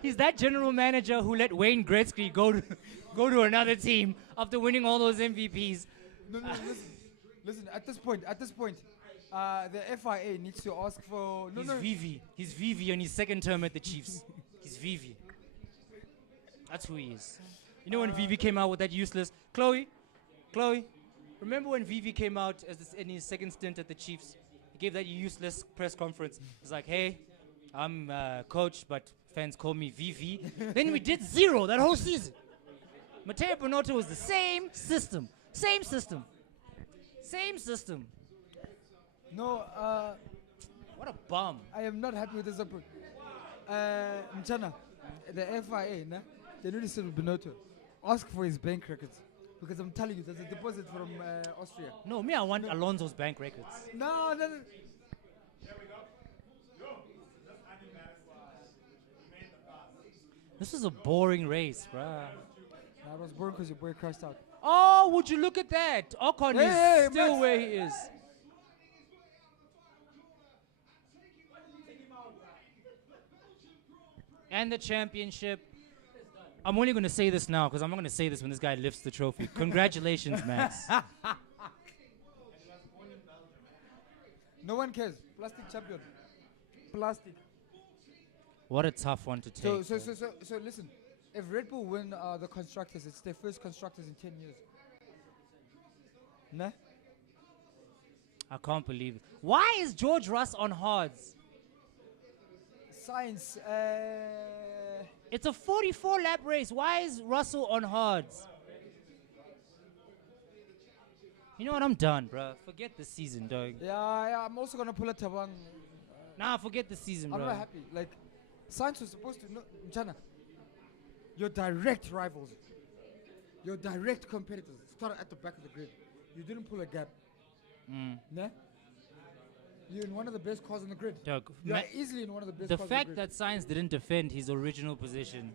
He's that general manager who let Wayne Gretzky go to another team after winning all those MVPs. No, listen. At this point, the FIA needs to ask for. He's Vivi. He's Vivi on his second term at the Chiefs. He's Vivi. That's who he is. You know when Vivi came out with that useless Chloe. Remember when Vivi came out in his second stint at the Chiefs? He gave that useless press conference. He's like, "Hey, I'm coach, but fans call me Vivi." Then we did 0 that whole season. Matteo Bonotto was the same system. No, What a bum. I am not happy with this approach. Mchana, the FIA, nah, they need to sit with Benotto. Ask for his bank records. Because I'm telling you, there's a deposit from Austria. No, I want Alonso's bank records. No. This is a boring race, bruh. I was bored because your boy crashed out. Oh, would you look at that? Ocon is still Max. where he is. And the championship. I'm only going to say this now because I'm not going to say this when this guy lifts the trophy. Congratulations, Max. No one cares. Plastic champion. Plastic. What a tough one to take. So listen. If Red Bull win the constructors, it's their first constructors in 10 years. Nah? I can't believe it. Why is George Russ on hards? Science. It's a 44-lap race. Why is Russell on hards? You know what? I'm done, bro. Forget the season, dog. Yeah, I'm also going to pull a Tabang. Nah, forget the season, I'm bro. not happy. Like, Science was supposed to know. Mchana, your direct rivals, your direct competitors started at the back of the grid. You didn't pull a gap. Nah? You're in one of the best cars on the grid. Dog, You're easily in one of the best the cars fact on the grid. that Sainz didn't defend his original position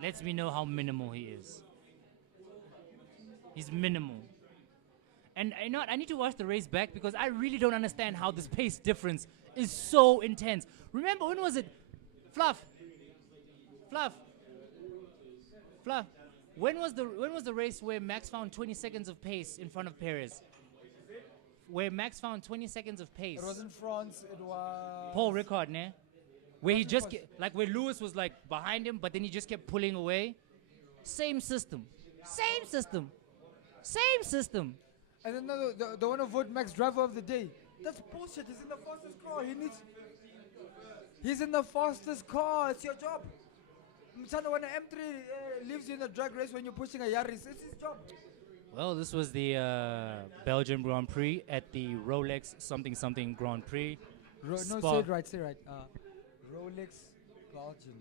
lets me know how minimal he is. He's minimal. And you know what? I need to watch the race back because I really don't understand how this pace difference is so intense. Remember, when was it? Fluff. When was the race where Max found 20 seconds of pace in front of Perez? Where Max found 20 seconds of pace. It was in France. It was Paul Ricard, ne? Where he just France. where Lewis was like behind him, but then he just kept pulling away. Same system. And then the one who voted Max driver of the day. That's bullshit. He's in the fastest car. He's in the fastest car. It's your job. Mchana, when an M3 leaves you in a drag race when you're pushing a Yaris, it's his job. Well, this was the Belgian Grand Prix at the Rolex something Grand Prix. No, say it right. Rolex Belgian.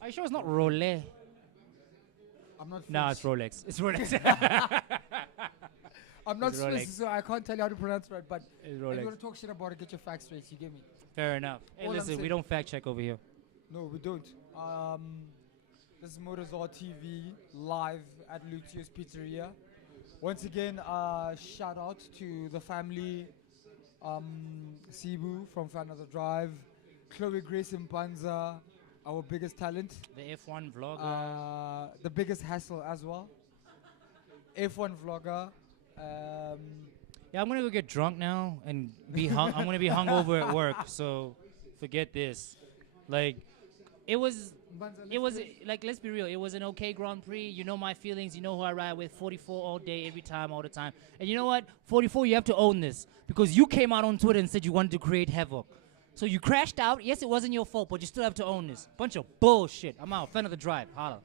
Are you sure it's not Rolex? I'm not. Nah, it's Rolex. It's Rolex. I'm not It's Rolex. Swiss, so I can't tell you how to pronounce it right. But It's if you Rolex. want to talk shit about it, get your facts straight. You get me? Fair enough. Hey, All I'm listen, we saying- don't fact check over here. No, we don't. This is Motors TV live at Lucios Pizzeria. Once again, shout out to the family, Sibu from Fan of the Drive, Chloe Grace Mpanza, our biggest talent, The F1 vlogger. the biggest hassle as well, F1 vlogger. Yeah, I'm gonna go get drunk now and be hung. I'm gonna be hungover at work, so forget this. Like, it was like, let's be real. It was an okay Grand Prix. You know my feelings. You know who I ride with. 44 all day, every time, all the time. And you know what? 44, you have to own this because you came out on Twitter and said you wanted to create havoc. So you crashed out. Yes, it wasn't your fault, but you still have to own this. Bunch of bullshit. I'm out. Fan of the drive. Holla.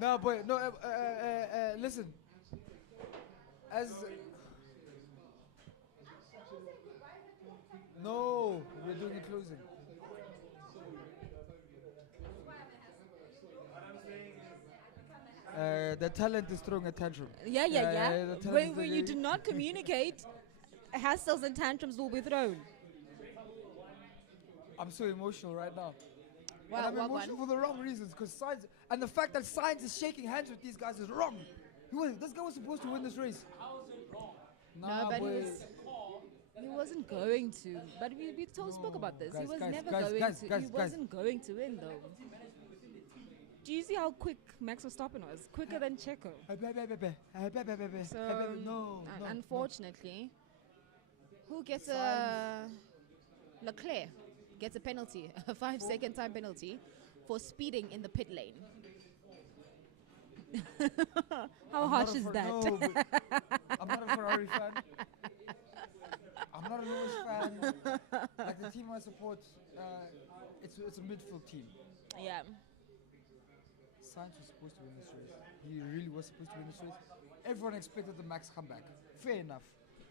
No, but no. Listen. No, we're doing a closing. The talent is throwing a tantrum. Yeah. the talent When is you do not communicate, hassles and tantrums will be thrown. I'm so emotional right now. Wow, And I'm what emotional one? for the wrong reasons. Because Science, and the fact that Science is shaking hands with these guys is wrong. This guy was supposed to win this race. No, but boy. he wasn't going to. But we spoke about this. He Guys, was guys, never guys, going guys, to. guys, He wasn't going to win, though. Do you see how quick Max Verstappen was? Quicker than Checo. So, No, unfortunately, who gets a Leclerc gets a penalty, a 5-second time penalty for speeding in the pit lane. How harsh is that? No, but I'm not a Ferrari fan. I'm not a Lewis fan. Like the team I support, it's a midfield team. Yeah. Sainz was supposed to win this race. He really was supposed to win this race. Everyone expected the Max comeback. Fair enough.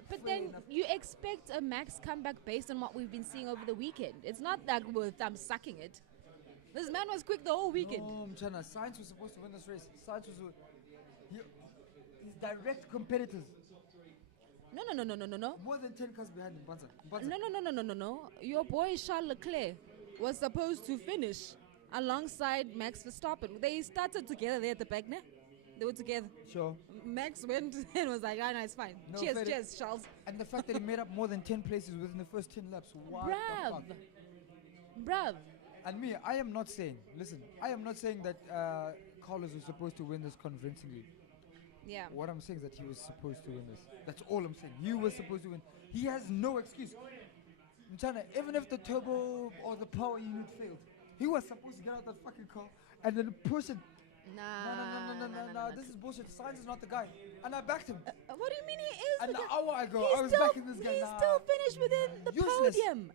But Fair then enough. you expect a Max comeback based on what we've been seeing over the weekend. It's not that we're thumb sucking it. This man was quick the whole weekend. No, Mchana, Sainz was supposed to win this race. Sainz was his direct competitors. No. More than 10 cars behind him. Banza. No. Your boy Charles Leclerc was supposed to finish alongside Max Verstappen. They started together there at the back, ne? They were together. Sure. Max went and was like, no, it's fine. No, Cheers, Charles. And the fact that he made up more than 10 places within the first 10 laps. What the fuck? Bruv. And me, I am not saying that Carlos was supposed to win this convincingly. Yeah. What I'm saying is that he was supposed to win this. That's all I'm saying. He was supposed to win. He has no excuse. Mchana, even if the turbo or the power unit failed, he was supposed to get out that fucking car and then push it. No. This is bullshit. Sainz is not the guy. And I backed him. What do you mean he is? An Because hour ago, he I was still- backing this guy. He Nah. still finished within the Useless. podium.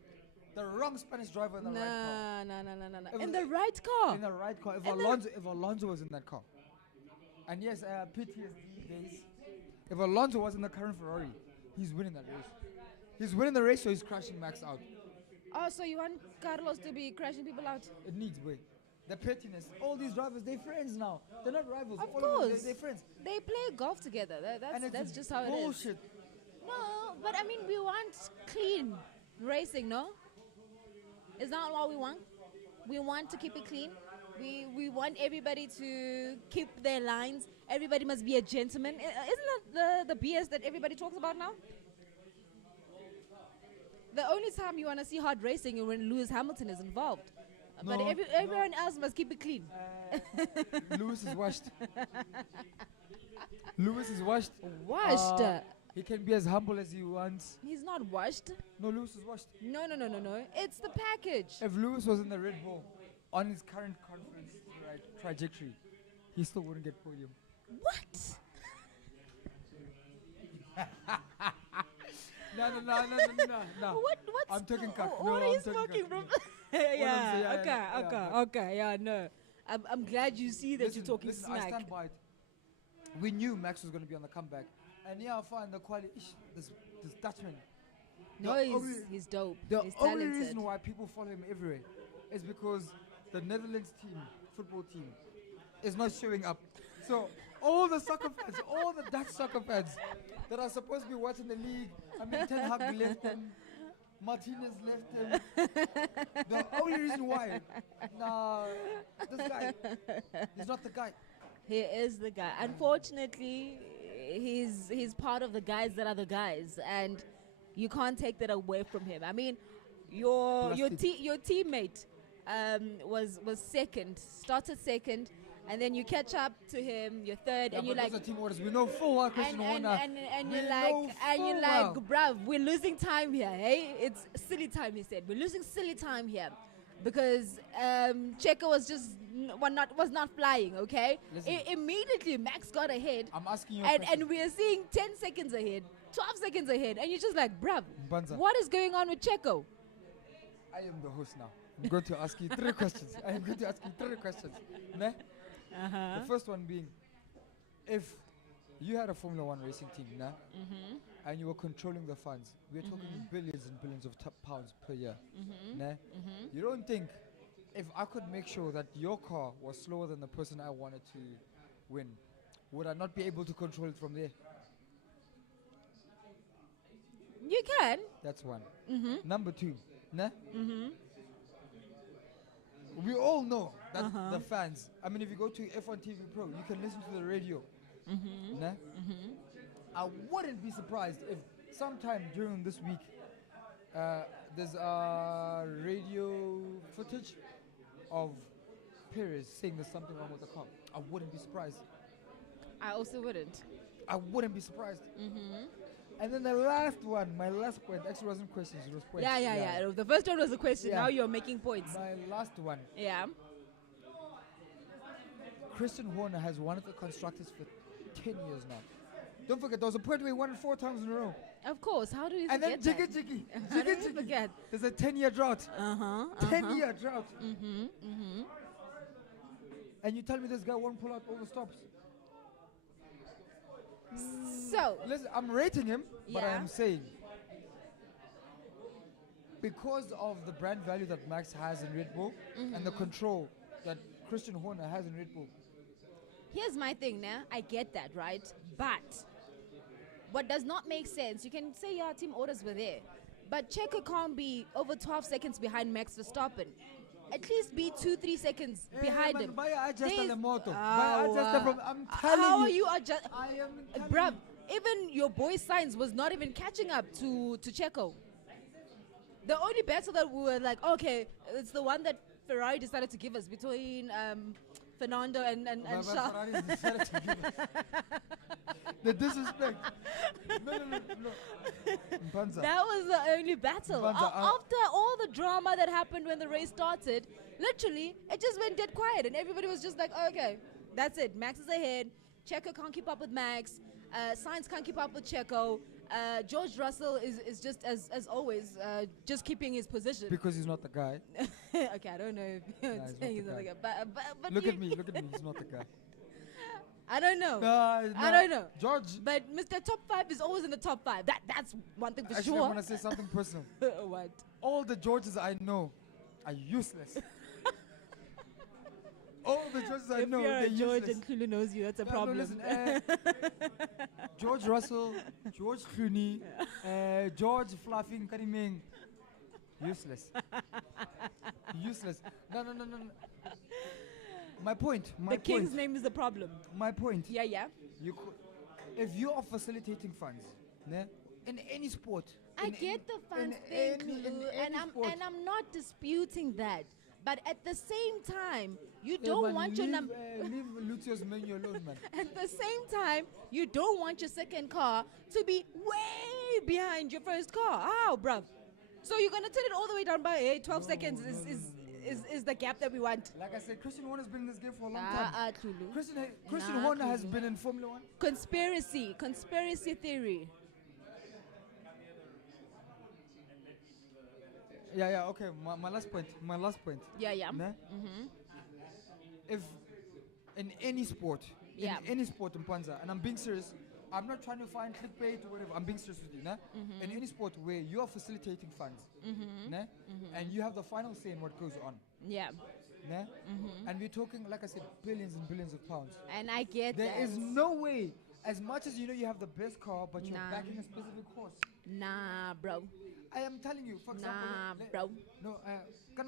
The wrong Spanish driver in the right car. No. It In was- the right car. In the right car. If And Alonso was in that car. And yes, PTSD days. If Alonso was in the current Ferrari, he's winning that race. He's winning the race, so he's crashing Max out. Oh, so you want Carlos to be crashing people out? It needs way. The pettiness. All these drivers, they're friends now. They're not rivals. Of All of them, course. they're friends. They play golf together. And it's That's just how it is. bullshit. No, but I mean, we want clean racing, no? Is that what we want? We want to keep it clean. We want everybody to keep their lines. Everybody must be a gentleman. Isn't that the BS that everybody talks about now? The only time you want to see hard racing is when Lewis Hamilton is involved. But No, everyone else must keep it clean. Lewis is washed. Lewis is washed. Washed. He can be as humble as he wants. He's not washed. No, Lewis is washed. No. It's the package. If Lewis was in the Red Bull on his current conference trajectory, he still wouldn't get podium. What? No. What's I'm talking cock. What No, are you I'm talking smoking cock. from? Yeah. yeah, Okay. Yeah. No. I'm glad you see that you're talking listen, smack. I stand by it. We knew Max was going to be on the comeback. And yeah, I find the quality. This Dutchman. No, he's dope. The He's only talented. reason why people follow him everywhere is because the Netherlands football team, is not showing up. So all the soccer fans, all the Dutch soccer fans that are supposed to be watching the league, I mean, Ten Hag left him, Martinez left him. The only reason why, this guy, he's not the guy. He is the guy. Unfortunately, he's part of the guys that are the guys, and you can't take that away from him. I mean, your teammate was second, started second, and then you catch up to him, you're third, and you're like, those are team orders. We know full well Christian Horner. and you're like, bruv, we're losing time here, hey? It's silly time, he said. We're losing silly time here. Because Checo was just was not flying, okay? Immediately, Max got ahead. I'm asking you and we are seeing 10 seconds ahead, 12 seconds ahead, and you're just like, bruv, Banza, what is going on with Checo? I am the host now. I'm going to ask you 3 questions. I am going to ask you 3 questions. Ne? The first one being, if you had a Formula One racing team, and you were controlling the funds, we're talking billions and billions of pounds per year. You don't think, if I could make sure that your car was slower than the person I wanted to win, would I not be able to control it from there? You can. That's one. Number 2, we all know that the fans, I mean, if you go to F1 TV Pro, you can listen to the radio. I wouldn't be surprised if sometime during this week there's radio footage of Perez saying there's something wrong with the car. I wouldn't be surprised. I also wouldn't. I wouldn't be surprised. And then the last one, my last point, actually wasn't questions, it was points. Yeah. The first one was a question, now you're making points. My last one. Yeah. Christian Horner has won at the Constructors for 10 years now. Don't forget, there was a point where he won it 4 times in a row. Of course, how do we and forget then that? How do you forget? There's a 10-year drought. 10-year drought. And you tell me this guy won't pull out all the stops. So, listen, I'm rating him, but I Yeah. am saying, because of the brand value that Max has in Red Bull and the control that Christian Horner has in Red Bull. here's my thing now. I get that, right? But what does not make sense, you can say your team orders were there, but Checo can't be over 12 seconds behind Max Verstappen. At least be 2-3 seconds behind him. I'm telling How you. are you adjust? I am telling Bruv, you. even your boy Sainz was not even catching up to Checo. The only battle that we were like, okay, it's the one that Ferrari decided to give us between Fernando and Charles. Ferrari decided to give us. The disrespect. No. Mpanza. That was the only battle. Mpanza, After all the drama that happened when the race started, literally, it just went dead quiet and everybody was just like, okay, that's it. Max is ahead. Checo can't keep up with Max. Sainz can't keep up with Checo. George Russell is just, as always, just keeping his position. Because he's not the guy. Okay, I don't know if he's not he's the not the guy. guy. But Look at me, he's not the guy. I don't know. No, I don't know. George. But Mr. Top 5 is always in the top 5. That's one thing for Actually, sure. I'm going to say something personal. What? All the Georges I know are useless. All the Georges I know, If you're they're a George useless. and Clooney knows you, that's a No, problem. listen, George Russell, George Clooney, George Fluffing Karimeng. Useless. Useless. No. My point. The king's name is the problem. My point. Yeah. If you are facilitating funds, in any sport. I get the fun thing, Lulu, and I'm not disputing that. But at the same time, you don't want your number. Leave Lucios menu alone, man. At the same time, you don't want your second car to be way behind your first car. How, bruv? So you're gonna turn it all the way down by 12 seconds is the gap that we want. Like I said, Christian Horner's been in this game for a long time. Tulu. Christian Horner has been in Formula One. Conspiracy theory. Yeah, okay. My last point. Yeah. Nah? if in any sport, Yeah. in any sport in Panza, and I'm being serious, I'm not trying to find clickbait or whatever, I'm being serious with you, nah? In any sport where you are facilitating funds, nah? And you have the final say in what goes on, Yeah. nah? And we're talking, like I said, billions and billions of pounds. And I get There that. is no way, as much as you know you have the best car, but you're Nah. backing a specific horse. Nah, bro. I am telling you, for example, Nah, bro. no,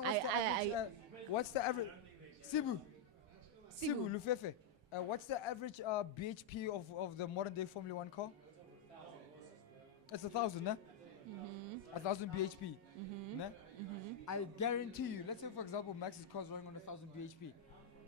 I- what's the average? Sibu, Sibu. Lufefe. What's the average BHP of the modern day Formula One car? It's 1,000, nah? 1,000 BHP. Nah? I guarantee you, let's say for example Max's car's running on 1,000 BHP.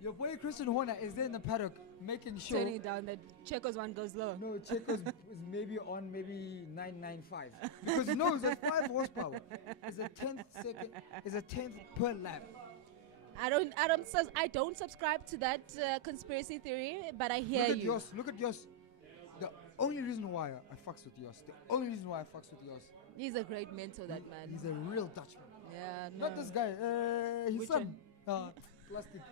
Your boy Christian Horner is there in the paddock making sure. Turning it down, the Checo's one goes low. No, Checo's is maybe on maybe 995 because he knows that's 5 horsepower. It's a tenth second. It's a tenth per lap. I don't subscribe to that conspiracy theory, but I hear you. Look at Yos. The only reason why I fucks with Yos. The only reason why I fucks with Yos. He's a great mentor, that man. He's a real Dutchman. Yeah, no. Not this guy. His Which son. Plastic.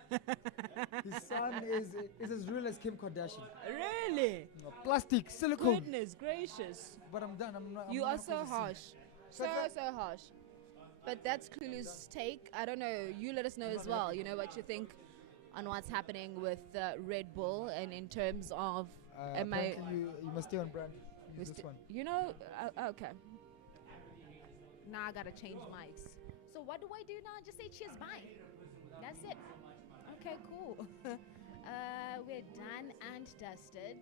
His son is as real as Kim Kardashian. Really? Plastic, silicone. Goodness gracious. But I'm done. I'm not. You I'm are not so gonna say. harsh. So So harsh. But that's Clueless take. I don't know. You let us know as well. You know what you think on what's happening with Red Bull and in terms of. Am I? Apparently you must stay on brand. Use this one. You know. Okay. Now I gotta change mics. So what do I do now? Just say cheers, bye. That's it. Okay, cool. We're done and dusted.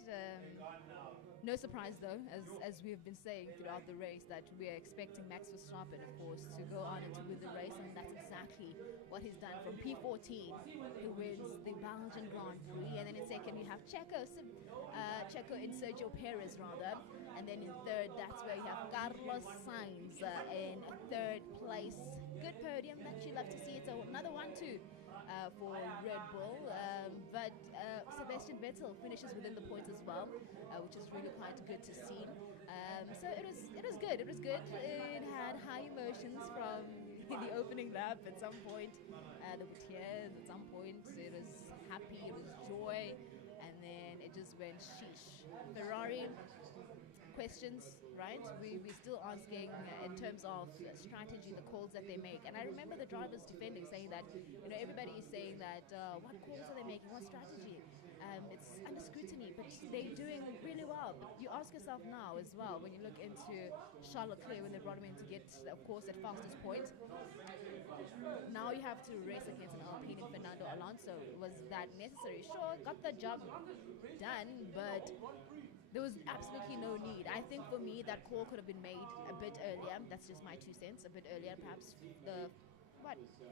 No surprise though, as we have been saying throughout the race, that we are expecting Max Verstappen, of course, to go on and to win the race, and that's exactly what he's done. From P14, he wins the Belgian Grand Prix, and then in second you have Checo and Sergio Perez rather, and then in third that's where you have Carlos Sainz in third place. Good podium that you love to see. It's another 1-2. For Red Bull, but Sebastian Vettel finishes within the points as well, which is really quite good to see. So it was good. It was good. It had high emotions from the opening lap. At some point, there were tears. At some point, it was happy. It was joy, and then it just went sheesh. Ferrari. Questions, right? We're still asking in terms of strategy, the calls that they make. And I remember the drivers defending, saying that, everybody is saying that, what calls are they making? What strategy? It's under scrutiny, but they're doing really well. But you ask yourself now as well, when you look into Charles Leclerc, when they brought him in to get, of course, that fastest point. Now you have to race against an Alpine and Fernando Alonso. Was that necessary? Sure, got the job done, but there was absolutely no need. I think for me that call could have been made a bit earlier. That's just my 2 cents. A bit earlier, perhaps the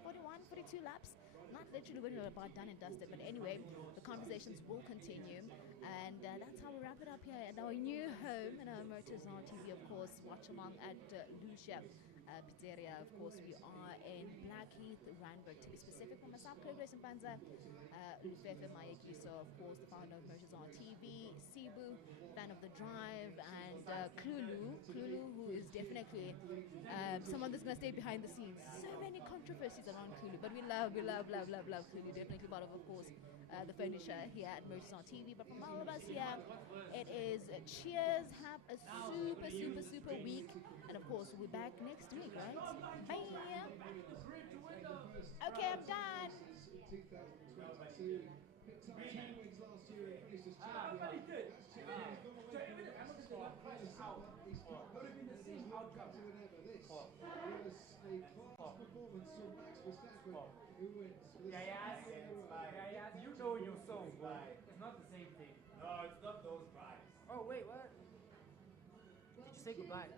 41, 42 laps. Not literally when we're about done and dusted, but anyway, the conversations will continue, and that's how we wrap it up here at our new home and our Motors on TV, of course. Watch along at Lucios. Pizzeria, of course. We are in Blackheath, Randburg, to be specific. From myself, Claire Panza, Lufefe Mayekiso, of course, the founder of Motors on TV, Sibu, fan of the drive, and Klulu, who is definitely someone that's going to stay behind the scenes. So many controversies around Klulu, but we love Klulu. Definitely part of course, the furniture here at Motors on TV. But from all of us here, it is cheers. Have a super week, and of course we'll be back next week, right? Bye. Okay, I'm done. Yeah, you know your song, but it's not the same thing. No, it's not those vibes. Oh, wait, what? Did you say goodbye?